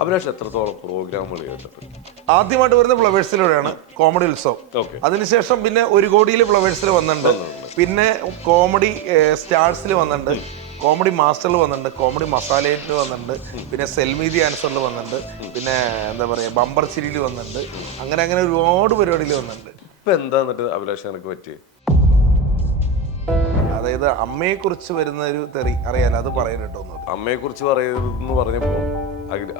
അഭിലാഷ് എത്രത്തോളം പ്രോഗ്രാമുകൾ ചെയ്തിട്ടുണ്ട്? ആദ്യമായിട്ട് വരുന്ന ഫ്ലവേഴ്സിലൂടെയാണ് കോമഡി ഉത്സവം. അതിനുശേഷം പിന്നെ ഒരു കോടിയിൽ ഫ്ലവേഴ്സിൽ വന്നിട്ടുണ്ട്, പിന്നെ കോമഡി സ്റ്റാർസിൽ വന്നിട്ടുണ്ട്, കോമഡി മാസ്റ്ററിൽ വന്നിട്ടുണ്ട്, കോമഡി മസാലയിൽ വന്നിട്ടുണ്ട്, പിന്നെ സെൽമീതി ആൻസറിൽ വന്നിട്ടുണ്ട്, പിന്നെ എന്താ പറയുക ബമ്പർ ചിരിയിൽ വന്നിട്ടുണ്ട്. അങ്ങനെ അങ്ങനെ ഒരുപാട് പരിപാടിയിൽ വന്നിട്ടുണ്ട്. ഇപ്പൊ എന്താ എന്നിട്ട് അഭിലാഷ് എനിക്ക് പറ്റിയത്? അതായത് അമ്മയെക്കുറിച്ച് വരുന്ന ഒരു തെറി അറിയാലോ, അത് പറയാൻ കേട്ടോ. അമ്മയെ കുറിച്ച് പറയുന്നു പറഞ്ഞപ്പോ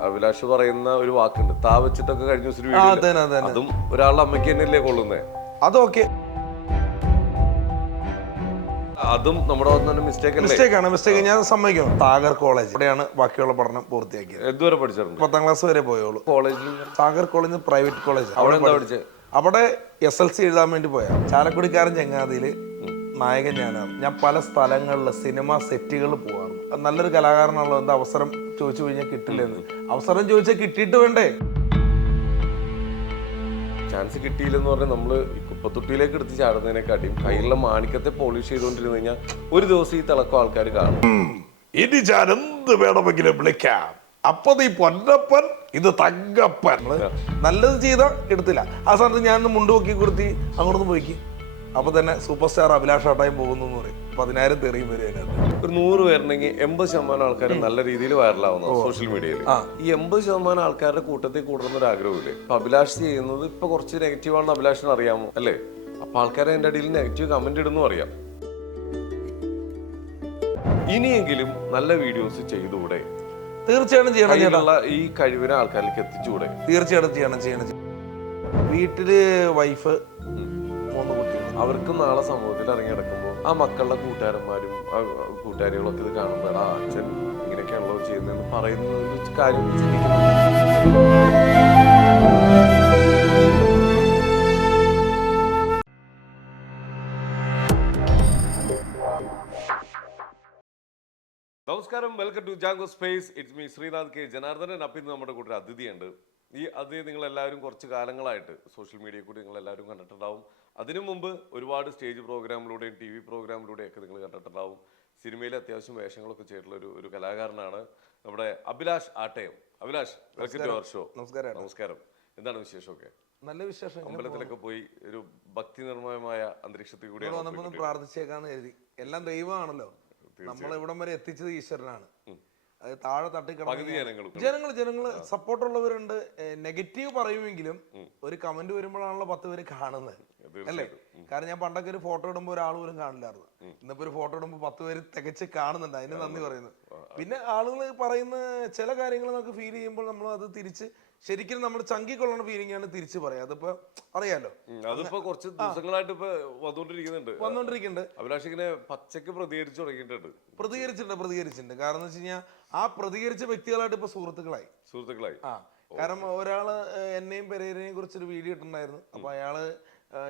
അഭിലാഷ് പറയുന്ന ഒരു വാക്കുണ്ട്, താ വെച്ചിട്ടൊക്കെ കഴിഞ്ഞ ദിവസം വീഡിയോ, അതും ഒരാളുടെ അമ്മയ്ക്ക് തന്നെയല്ലേ കൊള്ളുന്നേ? അതൊക്കെ അതും നമ്മുടെ മിസ്റ്റേക്ക് ഞാൻ സമ്മതിക്കുന്നു. താഗർ കോളേജ് ഇവിടെയാണ് ബാക്കിയുള്ള പഠനം പൂർത്തിയാക്കിയത്. എതുവരെ പഠിച്ചിട്ടുണ്ട്? 10ാം ക്ലാസ് വരെ പോയുള്ളൂ. കോളേജിൽ താഗർ കോളേജ് പ്രൈവറ്റ് കോളേജ്. അവിടെ എന്താ പഠിച്ചത്? അവിടെ SLC എഴുതാൻ വേണ്ടി പോയാ. ചാലക്കുടിക്കാരൻ ചങ്ങാതിയില് നായകൻ ഞാനാണ്. ഞാൻ പല സ്ഥലങ്ങളിൽ സിനിമ സെറ്റുകൾ പോവാറുണ്ട്. നല്ലൊരു കലാകാരനാണല്ലോ, എന്താ അവസരം ചോദിച്ചു കഴിഞ്ഞാൽ കിട്ടില്ലെന്ന്. അവസരം ചോദിച്ചാൽ കിട്ടിയിട്ട് വേണ്ടേ? ചാൻസ് കിട്ടിയില്ലെന്ന് പറഞ്ഞാൽ നമ്മള് കുപ്പത്തൊട്ടിയിലേക്ക് എടുത്ത് ചാടുന്നതിനെക്കാട്ടിയും കയ്യിലുള്ള മാണിക്കത്തെ പോളിഷ് ചെയ്തുകൊണ്ടിരുന്നു കഴിഞ്ഞാൽ ഒരു ദിവസം ഈ തിളക്കം ആൾക്കാർ കാണും. ഇനി ഞാൻ എന്ത് വേണമെങ്കിലും വിളിക്കാം, അപ്പൊ നീ പൊന്നപ്പൻ, ഇത് തങ്കപ്പൻ. നല്ലത് ചെയ്താ എടുത്തില്ല. ആ സമയത്ത് ഞാൻ മുണ്ട് നോക്കി കൊടുത്തി അങ്ങോട്ടൊന്ന് പോയിക്ക്. അപ്പൊ തന്നെ സൂപ്പർ സ്റ്റാർ അഭിലാഷ് ആട്ടായും പോകുന്നു എന്ന് പറയും. 10,000 തെറിയും വരും അതിനകത്ത്. ഒരു 100 പേരുണ്ടെങ്കിൽ 80% ആൾക്കാർ നല്ല രീതിയിൽ വൈറലാവുന്നു സോഷ്യൽ മീഡിയയിൽ. ഈ 80% ആൾക്കാരുടെ കൂട്ടത്തിൽ കൂടുന്ന ഒരു ആഗ്രഹമില്ലേ? അപ്പൊ അഭിലാഷ് ചെയ്യുന്നത് ഇപ്പൊ കുറച്ച് നെഗറ്റീവ് ആണെന്ന് അഭിലാഷിന് അറിയാമോ അല്ലേ? അപ്പൊ ആൾക്കാരെ അതിന്റെ അടിയിൽ നെഗറ്റീവ് കമന്റ് ഇടുന്നു അറിയാം. ഇനിയെങ്കിലും നല്ല വീഡിയോസ് ചെയ്തുകൂടെ? തീർച്ചയായിട്ടും ചെയ്യണം. ഈ കഴിവിനെ ആൾക്കാരിലേക്ക് എത്തിച്ചുകൂടെ? തീർച്ചയായിട്ടും ചെയ്യണം. വീട്ടില് വൈഫ്, 3 കുട്ടികൾ. അവർക്ക് നാളെ സമൂഹത്തിൽ ഇറങ്ങി നടക്കുമ്പോൾ ആ മക്കളുടെ കൂട്ടുകാരന്മാരും ആ കൂട്ടുകാരികളൊക്കെ ഇത് കാണുമ്പോൾ ആ അച്ഛൻ ഇങ്ങനെയൊക്കെയാണല്ലോ ചെയ്യുന്നതെന്ന് പറയുന്ന ഒരു കാര്യം ചിന്തിക്കുന്നു. നമസ്കാരം, welcome to Django space. It's me Sreenath K Janardhanan. അപ്പം ഇന്ന് നമ്മുടെ കൂടെ അതിഥിയുണ്ട്. ഈ അതിഥി നിങ്ങളെല്ലാവരും കുറച്ച് കാലങ്ങളായിട്ട് സോഷ്യൽ മീഡിയയിൽ കൂടി നിങ്ങളെല്ലാവരും കണ്ടിട്ടുണ്ടാവും. അതിനു മുമ്പ് ഒരുപാട് സ്റ്റേജ് പ്രോഗ്രാമിലൂടെയും TV പ്രോഗ്രാമിലൂടെയും ഒക്കെ നിങ്ങൾ കണ്ടിട്ടുണ്ടാവും. സിനിമയിൽ അത്യാവശ്യം വേഷങ്ങളൊക്കെ ചെയ്തിട്ടുള്ള ഒരു കലാകാരനാണ് നമ്മുടെ Abhilash Attayam. Abhilash, welcome to our show. നമസ്കാരം. എന്താണ് വിശേഷമൊക്കെ? നല്ല വിശേഷം. അമ്പലത്തിലൊക്കെ പോയി ഒരു ഭക്തി നിർമ്മയമായ അന്തരീക്ഷത്തിൽ കൂടി പ്രാർത്ഥിച്ചേക്കാന്ന് കരുതി. എല്ലാം ദൈവമാണല്ലോ. നമ്മളിവിടം വരെ എത്തിച്ചത് ഈശ്വരനാണ്. അത് താഴെ തട്ടിക്കിടന്ന് ജനങ്ങള് സപ്പോർട്ടുള്ളവരുണ്ട്. നെഗറ്റീവ് പറയുമെങ്കിലും ഒരു കമന്റ് വരുമ്പോഴാണല്ലോ 10 പേര് കാണുന്നത് അല്ലേ? കാരണം ഞാൻ പണ്ടൊക്കെ ഒരു ഫോട്ടോ ഇടുമ്പോൾ ഒരാൾ പോലും കാണില്ലായിരുന്നു. ഇന്നിപ്പോ ഒരു ഫോട്ടോ ഇടുമ്പോൾ 10 പേര് തികച്ച് കാണുന്നുണ്ട്. അതിന് നന്ദി പറയുന്നു. പിന്നെ ആളുകൾ പറയുന്ന ചില കാര്യങ്ങൾ നമുക്ക് ഫീൽ ചെയ്യുമ്പോൾ നമ്മൾ അത് തിരിച്ച് ശരിക്കും നമ്മുടെ ചങ്കിക്കൊള്ളുന്ന ഫീലിംഗ് ആണ് തിരിച്ചു പറയാം. അതിപ്പോ അറിയാലോ, അതിപ്പോ കുറച്ച് ദിവസങ്ങളായിട്ട് ഇപ്പൊ വന്നോണ്ടിരിക്കുന്നുണ്ട്. അഭിലാഷ് ഇങ്ങനെ പച്ചക്ക് പ്രതികരിച്ചിട്ടുണ്ട്. കാരണം എന്ന് വെച്ച് കഴിഞ്ഞാൽ ആ പ്രതികരിച്ച വ്യക്തികളായിട്ട് ഇപ്പൊ സുഹൃത്തുക്കളായി. കാരണം ഒരാള് എന്നെയും പെരേരനെയും കുറിച്ചൊരു വീഡിയോ ഇട്ടുണ്ടായിരുന്നു. അപ്പൊ അയാള്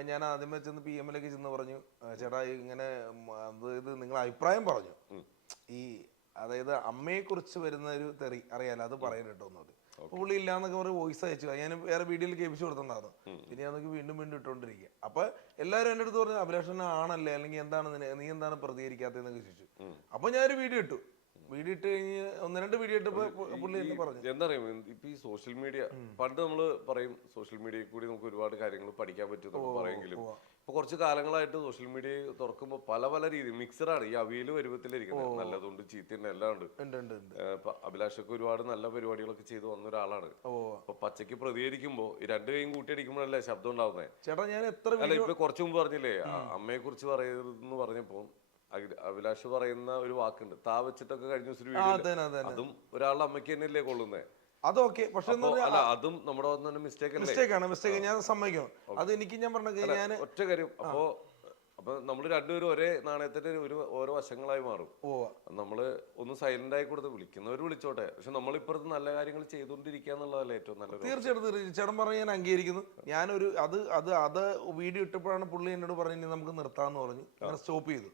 ഞാൻ ആദ്യമേ ചെന്ന് PM-ലേക്ക് ചെന്ന് പറഞ്ഞു, ചേട്ടാ ഇങ്ങനെ ഇത് നിങ്ങൾ അഭിപ്രായം പറഞ്ഞു, ഈ അതായത് അമ്മയെ കുറിച്ച് വരുന്ന ഒരു തെറി അറിയാലോ, അത് പറയാൻ കേട്ടോ. പുള്ളി ഇല്ലാന്നൊക്കെ പറഞ്ഞ് വോയിസ് അയച്ചു. ഞാൻ വേറെ വീഡിയോയിൽ കേൾപ്പിച്ചു കൊടുത്തിട്ടുണ്ടായിരുന്നു. പിന്നെ അതൊക്കെ വീണ്ടും ഇട്ടുകൊണ്ടിരിക്കുക. അപ്പൊ എല്ലാവരും എൻ്റെ അടുത്ത് പറഞ്ഞു, അഭിലാഷൻ ആണല്ലേ, അല്ലെങ്കിൽ എന്താണ് നീ എന്താണ് പ്രതികരിക്കാത്തതെന്നൊക്കെ ചോദിച്ചു. അപ്പൊ ഞാനൊരു വീഡിയോ ഇട്ട് കഴിഞ്ഞ് 1-2 വീഡിയോ ഇട്ടപ്പോ പുള്ളി എന്നെ പറഞ്ഞു, എന്താ പറയുക, ഇപ്പൊ ഈ സോഷ്യൽ മീഡിയ പണ്ട് നമ്മള് പറയും സോഷ്യൽ മീഡിയയിൽ കൂടി നമുക്ക് ഒരുപാട് കാര്യങ്ങൾ പഠിക്കാൻ പറ്റും പറയെങ്കിലും ഇപ്പൊ കുറച്ച് കാലങ്ങളായിട്ട് സോഷ്യൽ മീഡിയ തുറക്കുമ്പോൾ പല രീതി മിക്സറാണ്. ഈ അവിയൽ പരുവത്തിലിരിക്കുന്നത്, നല്ലതുണ്ട് ചീത്തയുണ്ട് എല്ലാം ഉണ്ട്. അഭിലാഷൊക്കെ ഒരുപാട് നല്ല പരിപാടികളൊക്കെ ചെയ്ത് വന്ന ഒരാളാണ്. അപ്പൊ പച്ചക്ക് പ്രതികരിക്കുമ്പോ ഈ 2 കൈയും കൂട്ടിയടിക്കുമ്പോഴല്ലേ ശബ്ദം ഉണ്ടാവുന്നേ? ചേട്ടാ ഞാൻ അല്ല, ഇപ്പൊ കുറച്ചു മുമ്പ് പറഞ്ഞില്ലേ അമ്മയെ കുറിച്ച് പറയരുതെന്ന് പറഞ്ഞപ്പോ അഭിലാഷ് പറയുന്ന ഒരു വാക്കുണ്ട്, താ വെച്ചിട്ടൊക്കെ കഴിഞ്ഞ ദിവസം വീഡിയോ, അതും ഒരാളുടെ അമ്മയ്ക്ക് തന്നെയല്ലേ കൊള്ളുന്നേ? അതൊക്കെ പക്ഷെ അതും നമ്മുടെ മിസ്റ്റേക്ക് ഞാൻ സമ്മതിക്കണം. അത് എനിക്ക് ഞാൻ പറഞ്ഞ ഞാൻ ഒറ്റ കാര്യം. അപ്പൊ നമ്മള് രണ്ടുപേരും ഒരേ നാണയത്തിന്റെ ഓരോ വശങ്ങളായി മാറും. നമ്മള് ഒന്ന് സൈലന്റ് ആയി കൊടുത്ത് വിളിക്കുന്നവര് വിളിച്ചോട്ടെ, പക്ഷെ നമ്മളിപ്പുറത്ത് നല്ല കാര്യങ്ങൾ ചെയ്തുകൊണ്ടിരിക്കുക എന്നുള്ളതല്ലേ ഏറ്റവും നല്ലത്. തീർച്ചയായിട്ടും ചേട്ടൻ പറഞ്ഞ ഞാൻ അംഗീകരിക്കുന്നു. ഞാനൊരു അത് വീഡിയോ ഇട്ടപ്പോഴാണ് പുള്ളി എന്നോട് പറഞ്ഞു നമുക്ക് നിർത്താന്ന് പറഞ്ഞു. അങ്ങനെ സ്റ്റോപ്പ് ചെയ്തു.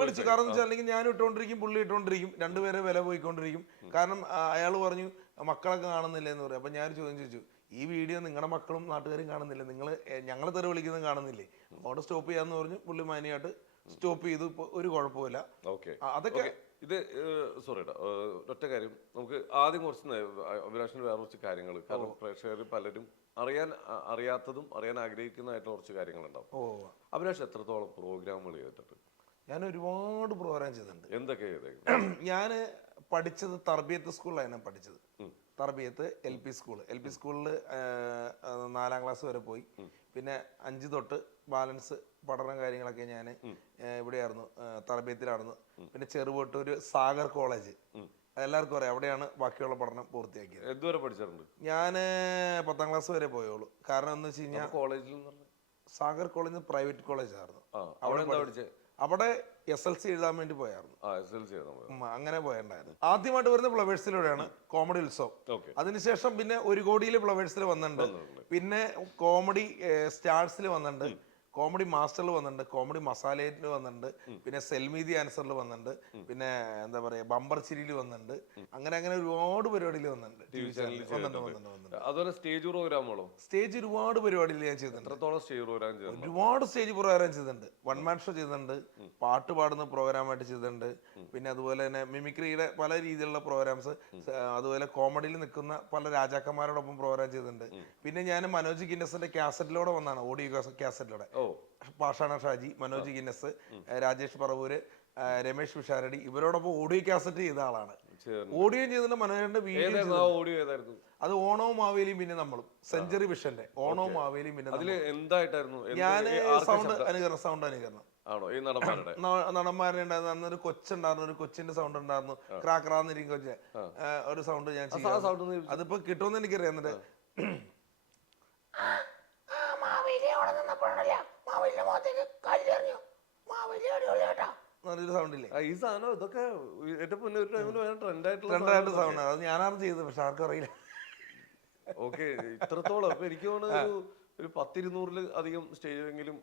വിളിച്ചു. കാരണം വെച്ചാൽ അല്ലെങ്കിൽ ഞാൻ ഇട്ടോണ്ടിരിക്കും, പുള്ളി ഇട്ടോണ്ടിരിക്കും, 2 പേരെ വില പോയിക്കൊണ്ടിരിക്കും. കാരണം അയാൾ പറഞ്ഞു മക്കളൊക്കെ കാണുന്നില്ല എന്ന് പറയും. അപ്പൊ ഞാൻ ചോദിച്ചു, ഈ വീഡിയോ നിങ്ങളുടെ മക്കളും നാട്ടുകാരും കാണുന്നില്ല, നിങ്ങൾ ഞങ്ങളെ തെറി വിളിക്കുന്നത് കാണുന്നില്ലേ? അവിടെ സ്റ്റോപ്പ് ചെയ്യാന്ന് പറഞ്ഞു. പുള്ളി മാനിയായിട്ട് സ്റ്റോപ്പ് ചെയ്തു. ഒരു കുഴപ്പമില്ല. അതൊക്കെ ഇത് സോറി ഒറ്റ കാര്യം, നമുക്ക് ആദ്യം കുറച്ച് അഭിലാഷിന് വേറെ കുറച്ച് കാര്യങ്ങൾ, കാരണം പ്രേക്ഷകർ പലരും അറിയാത്തതും അറിയാൻ ആഗ്രഹിക്കുന്നതായിട്ടുള്ള കുറച്ച് കാര്യങ്ങളുണ്ടാവും. അഭിലാഷ് എത്രത്തോളം പ്രോഗ്രാമുകൾ ചെയ്തിട്ടുണ്ട്? ഞാൻ ഒരുപാട് പ്രോഗ്രാം ചെയ്തിട്ടുണ്ട്. എന്തൊക്കെ ഞാൻ പഠിച്ചത് തർബിയത്ത് സ്കൂളിലാണ് ഞാൻ പഠിച്ചത്. തർബിയത്ത് LP സ്കൂളിൽ 4ാം ക്ലാസ് വരെ പോയി. പിന്നെ 5 തൊട്ട് ബാലൻസ് പഠന കാര്യങ്ങളൊക്കെ ഞാൻ ഇവിടെയായിരുന്നു, തർബിയത്തിലായിരുന്നു. പിന്നെ ചെറുവട്ടൂർ സാഗർ കോളേജ്, എല്ലാവർക്കും അറിയാം, അവിടെയാണ് ബാക്കിയുള്ള പഠനം പൂർത്തിയാക്കിയത്. എന്തുവരെ പഠിച്ചിട്ടുണ്ട്? ഞാൻ 10ാം ക്ലാസ് വരെ പോയുള്ളൂ. കാരണം എന്ന് വെച്ച് കഴിഞ്ഞാൽ കോളേജിൽ സാഗർ കോളേജ് പ്രൈവറ്റ് കോളേജ് ആയിരുന്നു. അവിടെ SLC എഴുതാൻ വേണ്ടി പോയായിരുന്നു. അങ്ങനെ പോയണ്ടായിരുന്നു. ആദ്യമായിട്ട് വരുന്ന ഫ്ലവേഴ്സിലൂടെയാണ് കോമഡി ഉത്സവം. അതിനുശേഷം പിന്നെ 1 കോടിയില് ഫ്ലവേഴ്സിൽ വന്നിട്ടുണ്ട്. പിന്നെ കോമഡി സ്റ്റാർസിൽ വന്നിട്ടുണ്ട്, കോമഡി മാസ്റ്ററിൽ വന്നിട്ടുണ്ട്, കോമഡി മസാലയിൽ വന്നിട്ടുണ്ട്, പിന്നെ സെൽമീതി ആൻസറിൽ വന്നിട്ടുണ്ട്, പിന്നെ എന്താ പറയാ ബമ്പർ ചിരിയിൽ വന്നിട്ടുണ്ട്. അങ്ങനെ ഒരുപാട് പരിപാടിയിൽ വന്നിട്ടുണ്ട്. അതുപോലെ സ്റ്റേജ് പ്രോഗ്രാമുകളോ? സ്റ്റേജ് ഒരുപാട് പരിപാടിയിൽ ഞാൻ ചെയ്തിട്ടുണ്ട്. ഒരുപാട് സ്റ്റേജ് പ്രോഗ്രാം ചെയ്തിട്ടുണ്ട്. 1 മാൻ ഷോ ചെയ്തിട്ടുണ്ട്, പാട്ട് പാടുന്ന പ്രോഗ്രാമായിട്ട് ചെയ്തിട്ടുണ്ട്. പിന്നെ അതുപോലെ തന്നെ മിമിക്രിയുടെ പല രീതിയിലുള്ള പ്രോഗ്രാംസ്, അതുപോലെ കോമഡിയിൽ നിൽക്കുന്ന പല രാജാക്കന്മാരോടൊപ്പം പ്രോഗ്രാം ചെയ്തിട്ടുണ്ട്. പിന്നെ ഞാൻ മനോജ് ഗിന്നസിന്റെ കാസറ്റിലൂടെ വന്നാണ്, ഓഡിയോ കാസറ്റിലൂടെ. പാഷാണ ഷാജി, മനോജ് ഗിന്നസ്, രാജേഷ് പറവൂര്, രമേശ് പിഷാരടി, ഇവരോടൊപ്പം ഓഡിയോ കാസറ്റ് ചെയ്ത ആളാണ്. ഓഡിയോ ചെയ്തിട്ട് മനോജന്റെ വീഡിയോ അത് ഓണവും മാവേലിയും പിന്നെ നമ്മളും സെഞ്ചുറി വിഷന്റെ ഓണവും മാവേലിയും പിന്നെ ഞാൻ സൗണ്ട് അനുകരണം നടന്മാരുടെ ഉണ്ടായിരുന്നു. അന്നൊരു കൊച്ചുണ്ടായിരുന്നു, ഒരു കൊച്ചിന്റെ സൗണ്ട് ഉണ്ടായിരുന്നു, ക്രാക്രാന്നിരിക്കും കൊച്ച്, ഒരു സൗണ്ട് ഞാൻ ചെയ്യാം. അതിപ്പോ കിട്ടുമെന്ന് എനിക്കറിയാം. എന്നിട്ട് സൗണ്ടില്ലേ, ഈ സാധനം ഇതൊക്കെ ട്രെൻഡായിട്ട് സൗണ്ട് അത് ഞാനാണ് ചെയ്തത്, പക്ഷെ ആർക്കും അറിയില്ല. ഓക്കെ, ഇത്രത്തോളം അപ്പൊ എനിക്ക് തോന്നുന്നു ഒരു 10-200 അധികം സ്റ്റേജെങ്കിലും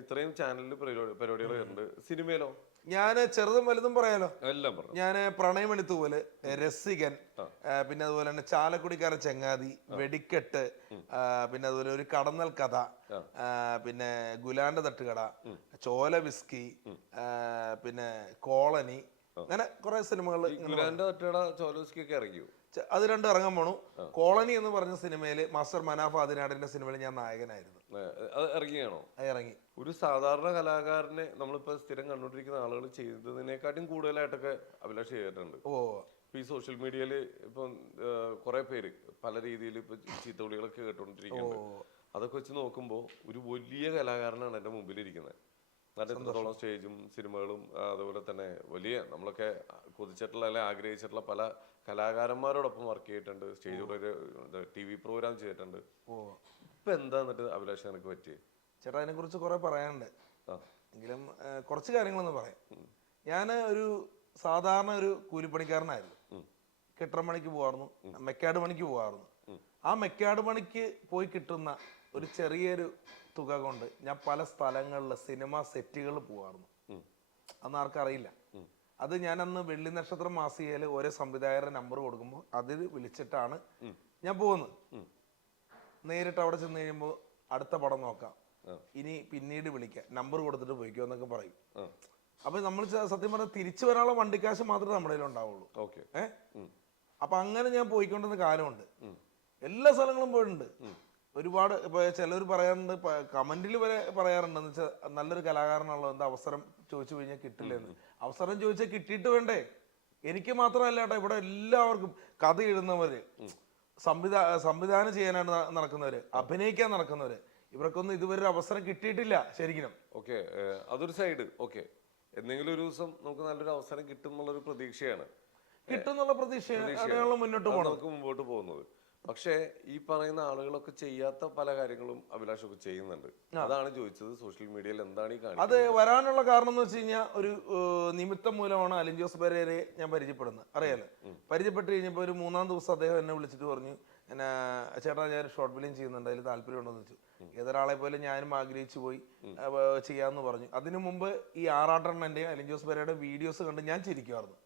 ഇത്രയും ചാനലിൽ പരിപാടികൾ ഉണ്ട്. സിനിമയിലോ? ഞാൻ ചെറുതും വലുതും പറയാലോ, ഞാൻ പ്രണയമെടുത്തു പോലെ, രസികൻ, പിന്നെ അതുപോലെ തന്നെ ചാലക്കുടിക്കാരൻ ചങ്ങാതി, വെടിക്കെട്ട്, പിന്നെ അതുപോലെ ഒരു കടന്നൽ കഥ, പിന്നെ ഗുലാന്റെ തട്ടുകട, ചോല വിസ്കി, പിന്നെ കോളനി, അങ്ങനെ കുറെ സിനിമകൾ. അത് 2 ഇറങ്ങാൻ പോണു. കോളനി എന്ന് പറഞ്ഞ സിനിമയില് മാസ്റ്റർ മനാഫ് ആദിനാടിന്റെ സിനിമയിൽ ഞാൻ നായകനായിരുന്നു. ഇറങ്ങിയാണോ? ഇറങ്ങി. ഒരു സാധാരണ കലാകാരനെ നമ്മളിപ്പോ സ്ഥിരം കണ്ടുകൊണ്ടിരിക്കുന്ന ആളുകൾ ചെയ്തതിനെക്കാട്ടും കൂടുതലായിട്ടൊക്കെ അഭിലാഷ് ചെയ്തിട്ടുണ്ട്. ഈ സോഷ്യൽ മീഡിയയില് ഇപ്പം കുറെ പേര് പല രീതിയിൽ ഇപ്പൊ ചീത്തവിളികളൊക്കെ കേട്ടോണ്ടിരിക്കുന്നുണ്ട്. അതൊക്കെ വെച്ച് നോക്കുമ്പോ ഒരു വലിയ കലാകാരനാണ് എന്റെ മുമ്പിലിരിക്കുന്നത്. എത്രത്തോളം സ്റ്റേജും സിനിമകളും അതുപോലെ തന്നെ വലിയ നമ്മളൊക്കെ കൊതിച്ചിട്ടുള്ള അല്ലെങ്കിൽ ആഗ്രഹിച്ചിട്ടുള്ള പല കലാകാരന്മാരോടൊപ്പം വർക്ക് ചെയ്തിട്ടുണ്ട്. സ്റ്റേജ് TV പ്രോഗ്രാം ചെയ്തിട്ടുണ്ട്. ഇപ്പൊ എന്താ എന്നിട്ട് അഭിലാഷ് എനിക്ക് പറ്റിയേ? ചേട്ടാ, അതിനെ കുറിച്ച് കുറെ പറയാനുണ്ട്, എങ്കിലും കുറച്ച് കാര്യങ്ങളൊന്ന് പറയാം. ഞാൻ ഒരു സാധാരണ ഒരു കൂലിപ്പണിക്കാരനായിരുന്നു. കെട്ടിടപ്പണിക്ക് പോവാറുന്നു, മെക്കാട് പണിക്ക് പോവാറുന്നു. ആ മെക്കാട് പണിക്ക് പോയി കിട്ടുന്ന ഒരു ചെറിയൊരു തുക കൊണ്ട് ഞാൻ പല സ്ഥലങ്ങളിൽ സിനിമ സെറ്റുകളിൽ പോവാറുന്നു. അന്ന് ആർക്കറിയില്ല. അത് ഞാൻ അന്ന് വെള്ളി നക്ഷത്രം മാസികയിൽ ഓരോ സംവിധായകരുടെ നമ്പർ കൊടുക്കുമ്പോൾ അതിൽ വിളിച്ചിട്ടാണ് ഞാൻ പോകുന്നത്. നേരിട്ട് അവിടെ ചെന്ന് കഴിയുമ്പോൾ അടുത്ത പടം നോക്കാം, ഇനി പിന്നീട് വിളിക്കാം, നമ്പർ കൊടുത്തിട്ട് പോയിക്കോ എന്നൊക്കെ പറയും. അപ്പൊ നമ്മൾ സത്യം പറഞ്ഞാൽ തിരിച്ചു വരാനുള്ള വണ്ടിക്കാശ് മാത്രമേ നമ്മുടെ കയ്യിൽ ഉണ്ടാവുള്ളൂ. അപ്പൊ അങ്ങനെ ഞാൻ പോയിക്കൊണ്ടിരുന്ന കാലമുണ്ട്. എല്ലാ സ്ഥലങ്ങളും പോയിട്ടുണ്ട്. ഒരുപാട് ഇപ്പൊ ചിലർ പറയാറുണ്ട്, കമന്റിൽ വരെ പറയാറുണ്ട്, എന്ന് വെച്ചാൽ നല്ലൊരു കലാകാരനുള്ള എന്താ അവസരം ചോദിച്ചു കഴിഞ്ഞാൽ കിട്ടില്ലെന്ന്. അവസരം ചോദിച്ചാൽ കിട്ടിയിട്ട് വേണ്ടേ? എനിക്ക് മാത്രമല്ല കേട്ടോ, ഇവിടെ എല്ലാവർക്കും കഥ എഴുതുന്നവര്, സംവിധാനം ചെയ്യാനായിട്ട് നടക്കുന്നവര്, അഭിനയിക്കാൻ നടക്കുന്നവര്, ഇവർക്കൊന്നും ഇതുവരെ ഒരു അവസരം കിട്ടിയിട്ടില്ല ശരിക്കും. ഓക്കെ, അതൊരു സൈഡ്. ഓക്കെ, എന്തെങ്കിലും ഒരു ദിവസം നമുക്ക് നല്ലൊരു അവസരം കിട്ടും എന്നുള്ളൊരു പ്രതീക്ഷയാണ്, കിട്ടുന്നുള്ള പ്രതീക്ഷയാണ് മുമ്പോട്ട് പോകുന്നത്. പക്ഷേ ഈ പറയുന്ന ആളുകളൊക്കെ ചെയ്യാത്ത പല കാര്യങ്ങളും അഭിലാഷൊക്കെ ചെയ്യുന്നുണ്ട്. അതാണ് ചോദിച്ചത്, സോഷ്യൽ മീഡിയയിൽ എന്താണ് ഈ കാണിക്കുന്നത്? അത് വരാനുള്ള കാരണം എന്ന് വെച്ച് കഴിഞ്ഞാൽ ഒരു നിമിത്തം മൂലമാണ് അലിൻ ജോസ് പെരേരയെ ഞാൻ പരിചയപ്പെടുന്നത്. അറിയാലോ, പരിചയപ്പെട്ട് കഴിഞ്ഞപ്പോൾ ഒരു 3-ാം ദിവസം അദ്ദേഹം എന്നെ വിളിച്ചിട്ട് പറഞ്ഞു, എന്നെ ചേട്ടാ ഞാൻ ഷോർട്ട് ഫിലിം ചെയ്യുന്നുണ്ട്, അതിൽ താല്പര്യം ഉണ്ടോ എന്ന് വെച്ചു. ഏതൊരാളെ പോലെ ഞാനും ആഗ്രഹിച്ചു പോയി ചെയ്യാമെന്ന് പറഞ്ഞു. അതിനു മുമ്പ് ഈ ആറാട്ടണ്ണന്റെയും അലിൻ ജോസ് പെരേരയുടെ വീഡിയോസ് കണ്ട് ഞാൻ ചിരിക്കുമായിരുന്നു.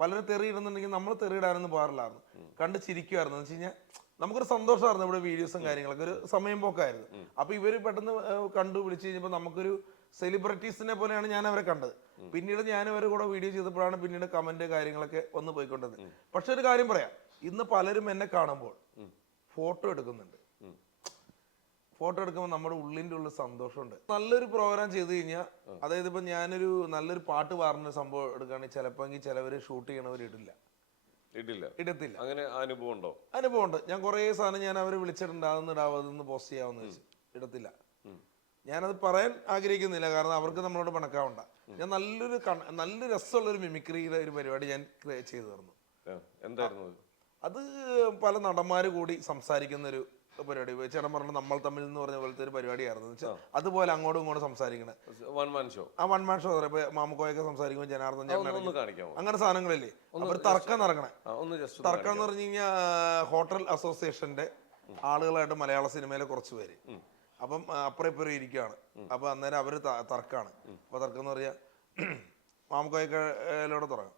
പലരും തെറിയിടുന്നുണ്ടെങ്കിൽ നമ്മൾ തെറിയിടാനൊന്നും പാടില്ലായിരുന്നു, കണ്ട് ചിരിക്കുമായിരുന്നു. എന്ന് വെച്ച് കഴിഞ്ഞാൽ നമുക്കൊരു സന്തോഷമായിരുന്നു ഇവിടെ വീഡിയോസും കാര്യങ്ങളൊക്കെ, ഒരു സമയം പോക്കായിരുന്നു. അപ്പൊ ഇവര് പെട്ടെന്ന് കണ്ടു വിളിച്ചു കഴിഞ്ഞപ്പോ നമുക്കൊരു സെലിബ്രിറ്റീസിനെ പോലെയാണ് ഞാൻ അവരെ കണ്ടത്. പിന്നീട് ഞാൻ അവരെ കൂടെ വീഡിയോ ചെയ്തപ്പോഴാണ് പിന്നീട് കമന്റ് കാര്യങ്ങളൊക്കെ വന്ന് പോയിക്കൊണ്ടത്. പക്ഷെ ഒരു കാര്യം പറയാം, ഇന്ന് പലരും എന്നെ കാണുമ്പോൾ ഫോട്ടോ എടുക്കുന്നുണ്ട്. ഫോട്ടോ എടുക്കുമ്പോൾ നമ്മുടെ ഉള്ളിൻ്റെ ഉള്ളിൽ സന്തോഷമുണ്ട്. നല്ലൊരു പ്രോഗ്രാം ചെയ്ത് കഴിഞ്ഞാൽ, അതായത് ഇപ്പം ഞാനൊരു നല്ലൊരു പാട്ട് പാടുന്ന സംഭവം എടുക്കുകയാണെങ്കിൽ ചിലപ്പോൾ ചിലവർ ഷൂട്ട് ചെയ്യണവർ ഇടത്തില്ല. അങ്ങനെ അനുഭവം ഉണ്ടോ? അനുഭവമുണ്ട്. ഞാൻ കുറേ സാധനം ഞാൻ അവരെ വിളിച്ചിട്ടുണ്ട്, അതൊന്നും ഇടാവതെന്ന് പോസ്റ്റ് ചെയ്യാമെന്ന് വെച്ച് ഇടത്തില്ല. ഞാനത് പറയാൻ ആഗ്രഹിക്കുന്നില്ല, കാരണം അവർക്ക് നമ്മളോട് പണക്കാവണ്ട. ഞാൻ നല്ല രസമുള്ളൊരു മിമിക്രിയുടെ ഒരു പരിപാടി ഞാൻ ചെയ്തു തന്നു. എന്തായിരുന്നു അത്? പല നടന്മാർ കൂടി സംസാരിക്കുന്ന ഒരു പരിപാടി. ചേട്ടൻ പറഞ്ഞ നമ്മൾ തമ്മിൽ എന്ന് പറഞ്ഞ പോലത്തെ ഒരു പരിപാടിയായിരുന്നു. വെച്ചാൽ അതുപോലെ അങ്ങോട്ടും ഇങ്ങോട്ടും സംസാരിക്കണേ one man show. One man show. മാമുക്കോയൊക്കെ സംസാരിക്കുമ്പോൾ ജനാർദ്ദൻ ചേട്ടൻ അങ്ങനെ സാധനങ്ങളില്ലേ, അവർ തർക്കം നടക്കണേ. തർക്കം എന്ന് പറഞ്ഞു കഴിഞ്ഞാൽ ഹോട്ടൽ അസോസിയേഷന്റെ ആളുകളായിട്ട് മലയാള സിനിമയിലെ കുറച്ച് പേര് അപ്പം അപ്പുറം ഇപ്പുറം ഇരിക്കുകയാണ്. അപ്പൊ അന്നേരം അവര് തർക്കാണ്. അപ്പൊ തർക്കം എന്ന് പറയാ, മാമുക്കോയിലൂടെ തുടങ്ങാം.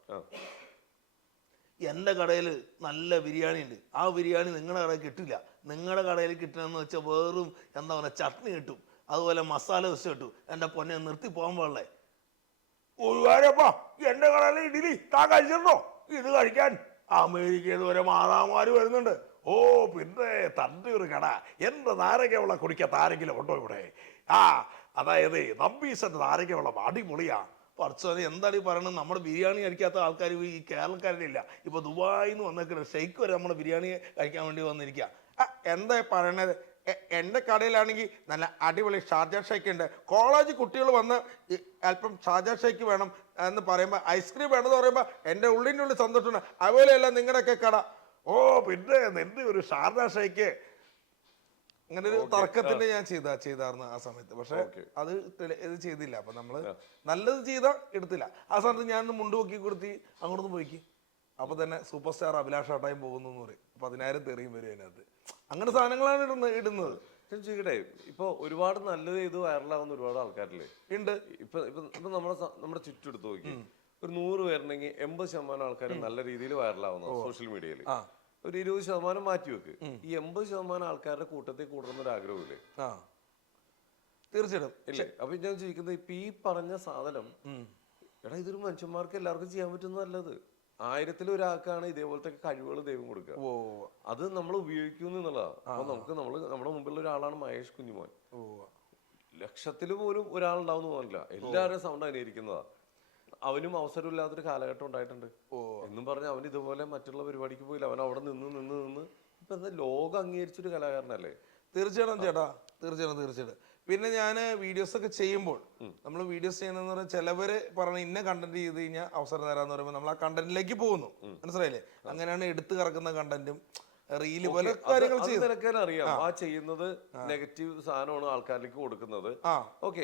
എൻ്റെ കടയിൽ നല്ല ബിരിയാണി ഉണ്ട്, ആ ബിരിയാണി നിങ്ങളുടെ കടയിൽ കിട്ടില്ല. നിങ്ങളുടെ കടയിൽ കിട്ടണമെന്ന് വെച്ചാൽ വേറും എന്താ പറയുക ചട്നി കിട്ടും, അതുപോലെ മസാല ദോശ കിട്ടും. എൻ്റെ പൊന്നെ നിർത്തി പോകാൻ പാടില്ലേ? ഒരുപാടപ്പാ എൻ്റെ കടയിൽ ഇഡ്ഡലി താൻ കഴിച്ചിട്ടുണ്ടോ? ഇത് കഴിക്കാൻ അമേരിക്കയിൽ നിന്ന് വരെ മാതാമാര് വരുന്നുണ്ട്. ഓ പിന്നെ തൻ്റെ ഒരു കട, എൻ്റെ നാരങ്ങ വെള്ളം കുടിക്കാൻ ആരെങ്കിലും ഉണ്ടോ ഇവിടെ? അതായത് നമ്പീസൻ്റെ നാരങ്ങ വെള്ളം അടിപൊളിയാ. പറച്ചോനെ എന്താണ് ഈ പറയുന്നത്? നമ്മുടെ ബിരിയാണി കഴിക്കാത്ത ആൾക്കാർ ഈ കേരളക്കാരിലില്ല. ഇപ്പൊ ദുബായിൽ നിന്ന് വന്നേക്കണ ഷെയ്ക്ക് വരെ നമ്മുടെ ബിരിയാണി കഴിക്കാൻ വേണ്ടി വന്നിരിക്കുക. എന്താ പറയണത്? എൻ്റെ കടയിലാണെങ്കിൽ നല്ല അടിപൊളി ഷാർജ ഷേക്ക് ഉണ്ട്. കോളേജ് കുട്ടികൾ വന്ന് അല്പം ഷാർജ ഷേക്ക് വേണം എന്ന് പറയുമ്പോൾ, ഐസ്ക്രീം വേണമെന്ന് പറയുമ്പോൾ എൻ്റെ ഉള്ളിൻ്റെ ഉള്ളിൽ സന്തോഷമുണ്ട്. അതുപോലെയല്ല നിങ്ങളുടെയൊക്കെ കട. ഓ പിന്നെ നിന്റെ ഒരു ഷാർജ ഷേക്ക്. അങ്ങനെ ഒരു തർക്കത്തിന്റെ ഞാൻ ചെയ്തായിരുന്നു ആ സമയത്ത്. പക്ഷെ ഇത് ചെയ്തില്ല. അപ്പൊ നമ്മള് നല്ലത് ചെയ്താ എടുത്തില്ല. ആ സമയത്ത് ഞാൻ മുണ്ട് നോക്കി കൊടുത്തി അങ്ങോട്ടൊന്ന് പോയിക്ക്. അപ്പൊ തന്നെ സൂപ്പർ സ്റ്റാർ അഭിലാഷ് ആട്ടായും പോകുന്നു എന്ന് പറയും. 10,000 തെറിയും വരും അതിനകത്ത്. അങ്ങനെ സാധനങ്ങളാണ് ഇടുന്നത്. ചോദിക്കട്ടെ, ഇപ്പൊ ഒരുപാട് നല്ലത് ചെയ്ത് വൈറലാവുന്ന ഒരുപാട് ആൾക്കാരില്ലേ ഉണ്ട്. ഇപ്പൊ നമ്മുടെ ചുറ്റും എടുത്ത് നോക്കി, ഒരു 100 പേരുണ്ടെങ്കിൽ 80% ആൾക്കാർ നല്ല രീതിയിൽ വൈറലാവുന്ന സോഷ്യൽ മീഡിയയിൽ. ഒരു 20% മാറ്റി വെക്ക്. ഈ 80% ആൾക്കാരുടെ കൂട്ടത്തിൽ കൂടുന്ന ഒരു ആഗ്രഹമില്ലേ? തീർച്ചയായിട്ടും ഇല്ലേ? അപ്പൊ ഞാൻ ചോദിക്കുന്നത്, ഇപ്പൊ ഈ പറഞ്ഞ സാധനം എടാ ഇതൊരു മനുഷ്യന്മാർക്ക് എല്ലാവർക്കും ചെയ്യാൻ പറ്റുന്ന നല്ലത്. 1000-ൽ ഒരാൾക്കാണ് ഇതേപോലത്തെ കഴിവുകൾ ദൈവം കൊടുക്കുക. അത് നമ്മൾ ഉപയോഗിക്കുന്നു എന്നുള്ളതാണ്. അപ്പൊ നമ്മുടെ മുമ്പിലുള്ള ഒരാളാണ് മഹേഷ് കുഞ്ഞുമോൻ. ലക്ഷത്തിൽ പോലും ഒരാളുണ്ടാവുന്ന പോലില്ല, എല്ലാവരുടെയും സൗണ്ട് അനുകരിക്കുന്നതാ. അവനും അവസരമില്ലാത്തൊരു കാലഘട്ടം ഉണ്ടായിട്ടുണ്ട് എന്നും പറഞ്ഞ് അവൻ ഇതുപോലെ മറ്റുള്ള പരിപാടിക്ക് പോയില്ല. അവൻ അവിടെ നിന്ന് ഇപ്പൊ എന്താ ലോകം അംഗീകരിച്ചൊരു കലാകാരനല്ലേ? തീർച്ചയായിട്ടും ചേട്ടാ, തീർച്ചയായിട്ടും. പിന്നെ ഞാൻ വീഡിയോസ് ഒക്കെ ചെയ്യുമ്പോൾ, നമ്മൾ വീഡിയോസ് ചെയ്യുന്നതെന്ന് പറഞ്ഞാൽ ചിലവര് പറഞ്ഞ ഇന്ന കണ്ടന്റ് ചെയ്ത് കഴിഞ്ഞാൽ അവസരം തരാന്ന് പറയുമ്പോൾ നമ്മൾ ആ കണ്ടന്റിലേക്ക് പോകുന്നു. മനസ്സിലായില്ലേ? അങ്ങനെയാണ് എടുത്തു കറക്കുന്ന കണ്ടന്റും റീല് പോലെ കാര്യങ്ങൾ അറിയാം. ആ ചെയ്യുന്നത് നെഗറ്റീവ് സാധനമാണ് ആൾക്കാരിലേക്ക് കൊടുക്കുന്നത്. ഓക്കെ,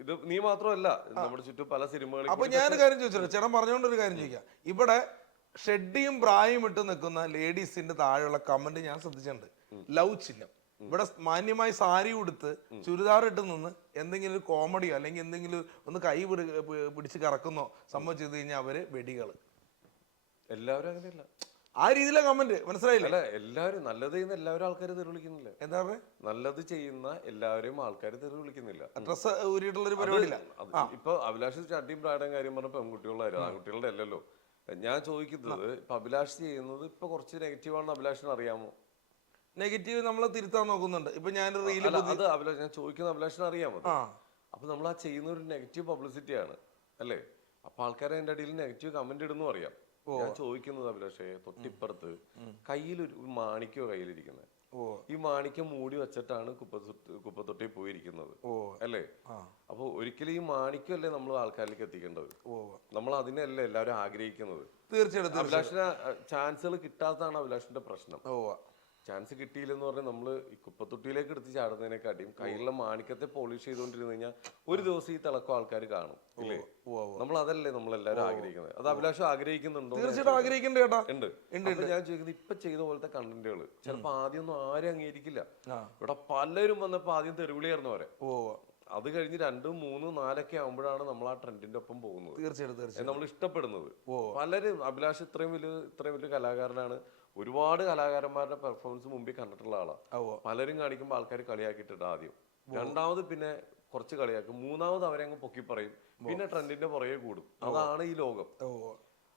ഇത് നീ മാത്രമല്ല, നമ്മുടെ ചുറ്റും പല സിനിമകളും. അപ്പൊ ഞാനൊരു കാര്യം ചോദിച്ചോ, ചേട്ടൻ പറഞ്ഞുകൊണ്ടൊരു കാര്യം ചോദിക്കാം. ഇവിടെ ഷെഡിയും ബ്രായും ഇട്ട് നിൽക്കുന്ന ലേഡീസിന്റെ താഴെയുള്ള കമന്റ് ഞാൻ ശ്രദ്ധിച്ചിട്ടുണ്ട്. ലവ് ചിഹ്നം. ഇവിടെ മാന്യമായി സാരി ഉടുത്ത് ചുരിദാർ ഇട്ട് നിന്ന് എന്തെങ്കിലും ഒരു കോമഡിയോ അല്ലെങ്കിൽ എന്തെങ്കിലും ഒന്ന് കൈ പിടിച്ച് കറക്കുന്നോ സംഭവം ചെയ്ത് കഴിഞ്ഞാൽ അവര് വെടികള്. എല്ലാവരും അങ്ങനെയല്ല. ആ രീതിയിലെ കമന്റ് മനസ്സിലായില്ല. എല്ലാവരും നല്ലത് ചെയ്യുന്ന എല്ലാവരും ആൾക്കാർ തെറി വിളിക്കുന്നില്ല. എന്താ പറയുക? നല്ലത് ചെയ്യുന്ന എല്ലാവരെയും ആൾക്കാർ തെറി വിളിക്കുന്നില്ല. ഡ്രസ് ഊരിയിട്ടുള്ള ഒരു പരിപാടിയില്ല. ഇപ്പൊ അഭിലാഷ് ചട്ടിയും പ്രായം കാര്യം പറഞ്ഞപ്പോ പെൺകുട്ടികളായിരുന്നു, ആൺകുട്ടികളുടെ അല്ലല്ലോ. ഞാൻ ചോദിക്കുന്നത്, ഇപ്പൊ അഭിലാഷ് ചെയ്യുന്നത് ഇപ്പൊ കുറച്ച് നെഗറ്റീവാണെന്ന് അഭിലാഷിന് അറിയാമോ? നെഗറ്റീവ് നമ്മൾ തിരുത്താൻ നോക്കുന്നുണ്ട്. ഇപ്പൊ ഞാൻ ഞാൻ ചോദിക്കുന്ന അഭിലാഷിന് അറിയാമോ? അപ്പൊ നമ്മൾ ആ ചെയ്യുന്ന ഒരു നെഗറ്റീവ് പബ്ലിസിറ്റിയാണ് അല്ലേ? അപ്പൊ ആൾക്കാരെ അതിന്റെ അടിയിൽ നെഗറ്റീവ് കമന്റ് ഇടുന്നു അറിയാം. ഞാൻ ചോദിക്കുന്നത് അഭിലാഷേ, തൊട്ടിപ്പുറത്ത് കയ്യിലൊരു മാണിക്കോ കയ്യിലിരിക്കുന്നത്, ഈ മാണിക്യം മൂടി വെച്ചിട്ടാണ് കുപ്പത്തൊട്ടി പോയിരിക്കുന്നത് അല്ലേ? അപ്പൊ ഒരിക്കലും ഈ മാണിക്യം അല്ലേ നമ്മൾ ആൾക്കാരിലേക്ക് എത്തിക്കേണ്ടത്? നമ്മൾ അതിനല്ലേ എല്ലാവരും ആഗ്രഹിക്കുന്നത്. തീർച്ചയായിട്ടും അഭിലാഷിന് ചാൻസുകൾ കിട്ടാത്തതാണ് അഭിലാഷിന്റെ പ്രശ്നം. ചാൻസ് കിട്ടിയില്ലെന്ന് പറഞ്ഞാൽ നമ്മള് ഈ കുപ്പത്തൊട്ടിയിലേക്ക് എടുത്ത് ചാടുന്നതിനെക്കാട്ടിയും കയ്യിലുള്ള മാണിക്കത്തെ പോളിഷ് ചെയ്തുകൊണ്ടിരുന്നു കഴിഞ്ഞാൽ ഒരു ദിവസം ഈ തിളക്കം ആൾക്കാർ കാണും ഇല്ലേ? നമ്മൾ അതല്ലേ നമ്മളെല്ലാരും ആഗ്രഹിക്കുന്നത്. അത് അഭിലാഷം ആഗ്രഹിക്കുന്നുണ്ടോ? തീർച്ചയായിട്ടും ആഗ്രഹിക്കുന്നുണ്ട്. ഞാൻ ചോദിക്കുന്നത്, ഇപ്പൊ ചെയ്ത പോലത്തെ കണ്ടന്റുകൾ ചിലപ്പോ ആദ്യം ഒന്നും ആരും അംഗീകരിക്കില്ല. ഇവിടെ പലരും വന്നപ്പോ ആദ്യം തെരുവിളിയായിരുന്നു വരെ. അത് കഴിഞ്ഞ് 2, 3, 4 ആകുമ്പോഴാണ് നമ്മൾ ആ ട്രെൻഡിന്റെ ഒപ്പം പോകുന്നത്. തീർച്ചയായിട്ടും നമ്മൾ ഇഷ്ടപ്പെടുന്നത്. പലരും അഭിലാഷ് ഇത്രയും വലിയ കലാകാരനാണ്, ഒരുപാട് കലാകാരന്മാരുടെ പെർഫോമൻസ് മുമ്പിൽ കണ്ടിട്ടുള്ള ആളാണ്. പലരും കാണിക്കുമ്പോൾ ആൾക്കാർ കളിയാക്കിയിട്ടുണ്ട് ആദ്യം. രണ്ടാമത് പിന്നെ കുറച്ച് കളിയാക്കും, മൂന്നാമത് അവരെ അങ്ങ് പൊക്കി പറയും, പിന്നെ ട്രെൻഡിന്റെ പുറകെ കൂടും. അതാണ് ഈ ലോകം.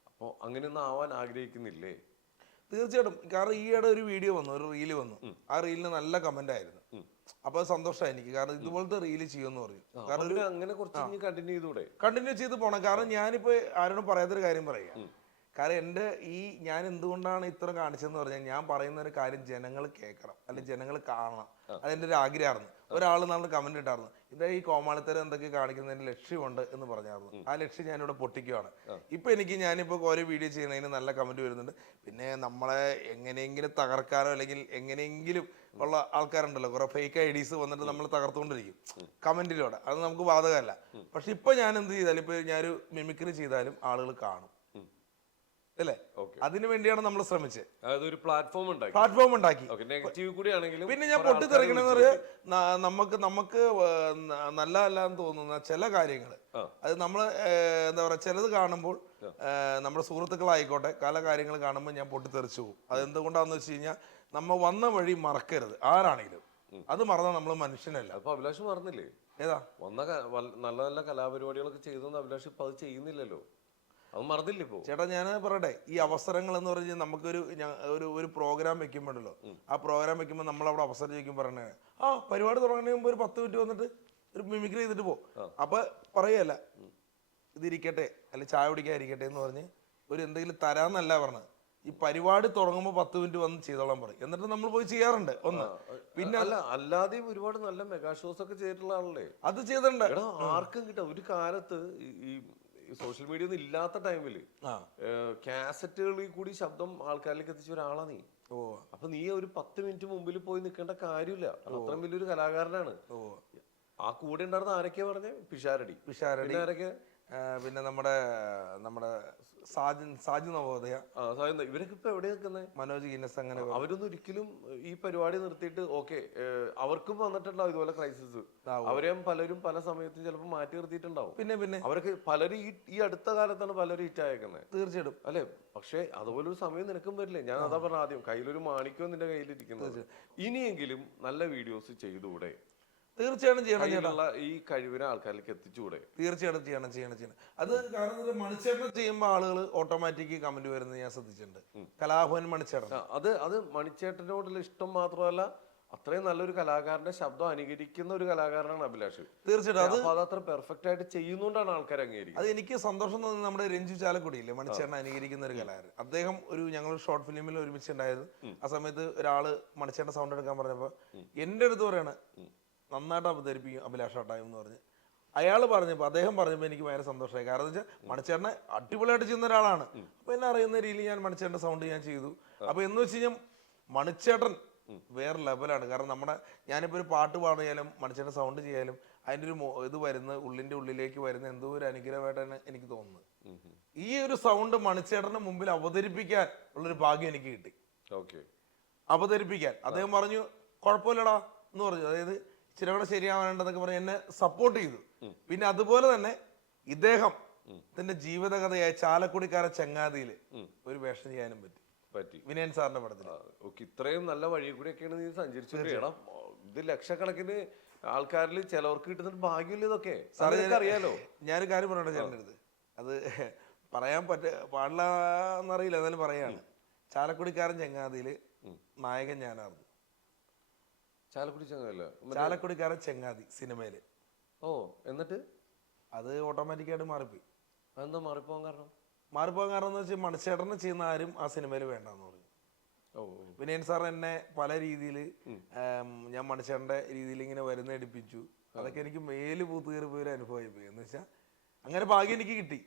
അപ്പോൾ അങ്ങനെയൊന്നും ആവാൻ ആഗ്രഹിക്കുന്നില്ലേ? തീർച്ചയായിട്ടും. കാരണം ഈയിടെ ഒരു വീഡിയോ വന്നു, ഒരു റീല് വന്നു. ആ റീലിന് നല്ല കമന്റ് ആയിരുന്നു. അപ്പൊ സന്തോഷമായി എനിക്ക്, കാരണം ഇതുപോലത്തെ റീല് ചെയ്യുമെന്ന് പറഞ്ഞു. കാരണം അങ്ങനെ കുറച്ച് കണ്ടിന്യൂ ചെയ്തൂടെ? കണ്ടിന്യൂ ചെയ്ത് പോണം. കാരണം ഞാനിപ്പോ ആരോടും പറയാത്തൊരു കാര്യം പറയുക. കാരണം ഞാൻ എന്തുകൊണ്ടാണ് ഇത്ര കാണിച്ചതെന്ന് പറഞ്ഞാൽ, ഞാൻ പറയുന്ന ഒരു കാര്യം ജനങ്ങൾ കേൾക്കണം, അല്ലെങ്കിൽ ജനങ്ങൾ കാണണം. അതെന്റെ ഒരു ആഗ്രഹമായിരുന്നു. ഒരാൾ നമ്മൾ കമന്റ് ഇട്ടായിരുന്നു, ഇതേ ഈ കോമാളിത്തരം എന്തൊക്കെ കാണിക്കുന്നതിന് ലക്ഷ്യമുണ്ട് എന്ന് പറഞ്ഞായിരുന്നു. ആ ലക്ഷ്യം ഞാനിവിടെ പൊട്ടിക്കുവാണ്. ഞാനിപ്പോ ഓരോ വീഡിയോ ചെയ്യുന്നതിന് നല്ല കമന്റ് വരുന്നുണ്ട്. പിന്നെ നമ്മളെ എങ്ങനെയെങ്കിലും തകർക്കാനോ അല്ലെങ്കിൽ എങ്ങനെയെങ്കിലും ഉള്ള ആൾക്കാരുണ്ടല്ലോ, കുറെ ഫേക്ക് ഐഡീസ് വന്നിട്ട് നമ്മൾ തകർത്തുകൊണ്ടിരിക്കും കമന്റിലൂടെ. അത് നമുക്ക് ബാധകമല്ല. പക്ഷെ ഇപ്പൊ ഞാൻ എന്ത് ചെയ്താലും, ഇപ്പൊ ഞാനൊരു മിമിക്രി ചെയ്താലും ആളുകൾ കാണും അല്ലേ? അതിനു വേണ്ടിയാണ് നമ്മൾ ശ്രമിച്ചത്. അതൊരു പ്ലാറ്റ്ഫോം ഉണ്ടാക്കി. പിന്നെ ഞാൻ പൊട്ടിത്തെറിക്കണെന്ന് പറയാ, നമുക്ക് നല്ലതല്ലാന്ന് തോന്നുന്ന ചില കാര്യങ്ങൾ, അത് നമ്മൾ എന്താ പറയാ, ചിലത് കാണുമ്പോൾ നമ്മുടെ സുഹൃത്തുക്കളായിക്കോട്ടെ, പല കാര്യങ്ങൾ കാണുമ്പോൾ ഞാൻ പൊട്ടിത്തെറിച്ചു പോകും. അതെന്തുകൊണ്ടാന്ന് വെച്ച് കഴിഞ്ഞാൽ, നമ്മ വന്ന വഴി മറക്കരുത് ആരാണെങ്കിലും. അത് മറന്നാൽ നമ്മൾ മനുഷ്യനല്ല. അപ്പൊ അഭിലാഷ് മറന്നില്ലേ? ഏതാ നല്ല നല്ല കലാപരിപാടികളൊക്കെ ചെയ്തെന്ന് അഭിലാഷ് ഇപ്പൊ അത് ചെയ്യുന്നില്ലല്ലോ. അത് മറന്നില്ല ഇപ്പോ. ചേട്ടാ ഞാൻ പറയട്ടെ, ഈ അവസരങ്ങൾ എന്ന് പറഞ്ഞാൽ നമുക്കൊരു ഒരു പ്രോഗ്രാം വെക്കുമ്പോഴല്ലോ, ആ പ്രോഗ്രാം വെക്കുമ്പോൾ നമ്മൾ അവിടെ അവസരം ചോദിക്കുമ്പോൾ പറയണേ, പരിപാടി തുടങ്ങുന്നതിന് മുമ്പ് ഒരു 10 മിനിറ്റ് വന്നിട്ട് ഒരു മിമിക്രി ചെയ്തിട്ട് പോ. അപ്പൊ പറയല്ല, ഇതിരിക്കട്ടെ അല്ലെ ചായ കുടിക്കാതിരിക്കട്ടെ എന്ന് പറഞ്ഞ് ഒരു എന്തെങ്കിലും തരാന്നല്ല പറഞ്ഞത്. ഈ പരിപാടി തുടങ്ങുമ്പോൾ 10 മിനിറ്റ് വന്ന് ചെയ്തോളാൻ പറയും. എന്നിട്ട് നമ്മൾ പോയി ചെയ്യാറുണ്ട്. പിന്നെ അല്ലാതെയും ഒരുപാട് നല്ല മെഗാ ഷോസ് ഒക്കെ ചെയ്തിട്ടുള്ള ആളല്ലേ അത് ചെയ്തിട്ടുണ്ട്. ആർക്കും കിട്ടാം. ഒരു കാലത്ത് ഈ സോഷ്യൽ മീഡിയ ഒന്നും ഇല്ലാത്ത ടൈമില് കാസറ്റുകളിൽ കൂടി ശബ്ദം ആൾക്കാരിലേക്ക് എത്തിച്ച ഒരാളാ നീ. അപ്പൊ നീ ഒരു 10 മിനിറ്റ് മുമ്പിൽ പോയി നിൽക്കേണ്ട കാര്യമില്ല. അത്രയും വലിയൊരു കലാകാരനാണ്. ആ കൂടെ ഉണ്ടായിരുന്ന ആരൊക്കെയാ പറഞ്ഞേ? പിഷാരടി ആരൊക്കെ? പിന്നെ നമ്മുടെ സാജു നവോദയ, ഇവരൊക്കെ ഇപ്പൊ എവിടെ നിൽക്കുന്നത്? മനോജ് ഗിന്നസ്. അങ്ങനെ അവരൊന്നും ഒരിക്കലും ഈ പരിപാടി നിർത്തിയിട്ട് അവർക്കും വന്നിട്ടുണ്ടാവും ഇതുപോലെ ക്രൈസിസ്. അവരെയും പലരും പല സമയത്തും ചിലപ്പോൾ മാറ്റി നിർത്തിയിട്ടുണ്ടാവും. പിന്നെ അവർക്ക് പലരും ഈ അടുത്ത കാലത്താണ് പലരും ഹിറ്റ് ആയേക്കുന്നത്. തീർച്ചയായിട്ടും അല്ലെ? പക്ഷെ അതുപോലൊരു സമയം നിനക്കും വരില്ലേ? ഞാൻ അതാ പറഞ്ഞ ആദ്യം, കയ്യിലൊരു മാണിക്യം നിന്റെ കയ്യിലിരിക്കുന്നത്. ഇനിയെങ്കിലും നല്ല വീഡിയോസ് ചെയ്തുകൂടെ? തീർച്ചയായിട്ടും ചെയ്യണം. ഈ കഴിവിനെ ആൾക്കാരിലേക്ക് എത്തിച്ചുകൂടെ? തീർച്ചയായിട്ടും ചെയ്യണം. അത് കാരണം മണിച്ചേട്ടൻ ചെയ്യുമ്പോൾ ആളുകൾ ഓട്ടോമാറ്റിക് കമന്റ് വരുന്നത് ഞാൻ ശ്രദ്ധിച്ചിട്ടുണ്ട്. കലാഭവൻ മണിച്ചേട്ടൻ, അത് മണിച്ചേട്ടനോടുള്ള ഇഷ്ടം മാത്രമല്ല, അത്രയും നല്ലൊരു കലാകാരന്റെ ശബ്ദം അനുകരിക്കുന്ന ഒരു കലാകാരനാണ് അഭിലാഷ്. തീർച്ചയായിട്ടും അത് അത്ര പെർഫെക്റ്റ് ആയിട്ട് ചെയ്യുന്നോണ്ടാണ് ആൾക്കാർ അംഗീകരിക്കുന്നത്. അത് എനിക്ക് സന്തോഷം തോന്നുന്നത്. നമ്മുടെ രഞ്ജു ചാലക്കുടിയില്ലേ, മണിച്ചേട്ടൻ അനുകരിക്കുന്ന ഒരു കലാകാരൻ. അദ്ദേഹം ഞങ്ങൾ ഷോർട്ട് ഫിലിമിൽ ഒരുമിച്ചുണ്ടായത്. ആ സമയത്ത് ഒരാള് മണിച്ചേട്ടൻ സൗണ്ട് എടുക്കാൻ പറഞ്ഞപ്പോ എന്റെ അടുത്ത് പറയണ, നന്നായിട്ട് അവതരിപ്പിക്കും അഭിലാഷാട്ടായും എന്ന് പറഞ്ഞ് അയാൾ പറഞ്ഞപ്പോൾ, അദ്ദേഹം പറഞ്ഞപ്പോൾ എനിക്ക് ഭയങ്കര സന്തോഷമായി. കാരണം എന്ന് വെച്ചാൽ മണിച്ചേട്ടനെ അടിപൊളിയായിട്ട് ചെയ്യുന്ന ഒരാളാണ്. അപ്പൊ എന്നെ അറിയുന്ന രീതിയിൽ ഞാൻ മണിച്ചേട്ടൻ്റെ സൗണ്ട് ഞാൻ ചെയ്തു. അപ്പൊ എന്ന് വെച്ച് കഴിഞ്ഞാൽ മണിച്ചേട്ടൻ വേറെ ലെവലാണ്. കാരണം ഞാനിപ്പോൾ ഒരു പാട്ട് പാടിയാലും മണിച്ചേട്ടൻ സൗണ്ട് ചെയ്യാലും അതിൻ്റെ ഒരു ഇത് വരുന്ന ഉള്ളിൻ്റെ ഉള്ളിലേക്ക് വരുന്ന എന്തോ ഒരു അനുഗ്രഹമായിട്ടാണ് എനിക്ക് തോന്നുന്നത്. ഈ ഒരു സൗണ്ട് മണിച്ചേട്ടന്റെ മുമ്പിൽ അവതരിപ്പിക്കാൻ ഉള്ളൊരു ഭാഗ്യം എനിക്ക് കിട്ടി. അവതരിപ്പിക്കാൻ അദ്ദേഹം പറഞ്ഞു കുഴപ്പമില്ലടാ എന്ന് പറഞ്ഞു. അതായത് ഇച്ചിരി കൂടെ ശരിയാവാനുണ്ടെന്നൊക്കെ പറഞ്ഞ് എന്നെ സപ്പോർട്ട് ചെയ്തു. പിന്നെ അതുപോലെ തന്നെ ഇദ്ദേഹം തന്റെ ജീവിതകഥയായ ചാലക്കുടിക്കാര ചങ്ങാതിയിൽ ഒരു വേഷം ചെയ്യാനും പറ്റി വിനയൻ സാറിന്റെ പടത്തിൽ. ഇത്രയും നല്ല വഴി കൂടെയൊക്കെയാണ് നീ സഞ്ചരിച്ചു. ഇത് ലക്ഷക്കണക്കിന് ആൾക്കാരിൽ ചിലവർക്ക് കിട്ടുന്ന ഭാഗ്യമില്ല ഇതൊക്കെ. അറിയാലോ. ഞാനൊരു കാര്യം പറയട്ടെ ചേട്ടൻ്റെ അടുത്ത്, അത് പറയാൻ പാടില്ല എന്നറിയില്ല, എന്നാലും പറയാണ്. ചാലക്കുടിക്കാരൻ ചങ്ങാതിയില് നായകൻ ഞാനായിരുന്നു. ചാലക്കുടിക്കാരൻ ചെങ്ങാതി സിനിമയില്. എന്നിട്ട് അത് ഓട്ടോമാറ്റിക്കായിട്ട് മാറിപ്പോയി. അതെന്താ മാറിപ്പോകാൻ കാരണം? എന്ന് വെച്ചാൽ മണിച്ചേട്ടനെ ചെയ്യുന്ന ആരും ആ സിനിമയിൽ വേണ്ടെന്ന് പറഞ്ഞു. വിനയൻ സാർ എന്നെ പല രീതിയിൽ, ഞാൻ മണിച്ചേട്ടന്റെ രീതിയിൽ ഇങ്ങനെ വരുന്ന എടുപ്പിച്ചു. അതൊക്കെ എനിക്ക് മേല് പൂത്ത് കയറി പോയൊരു അനുഭവമായി പോയി. എന്ന് വെച്ചാൽ അങ്ങനെ ഭാഗ്യം എനിക്ക് കിട്ടി.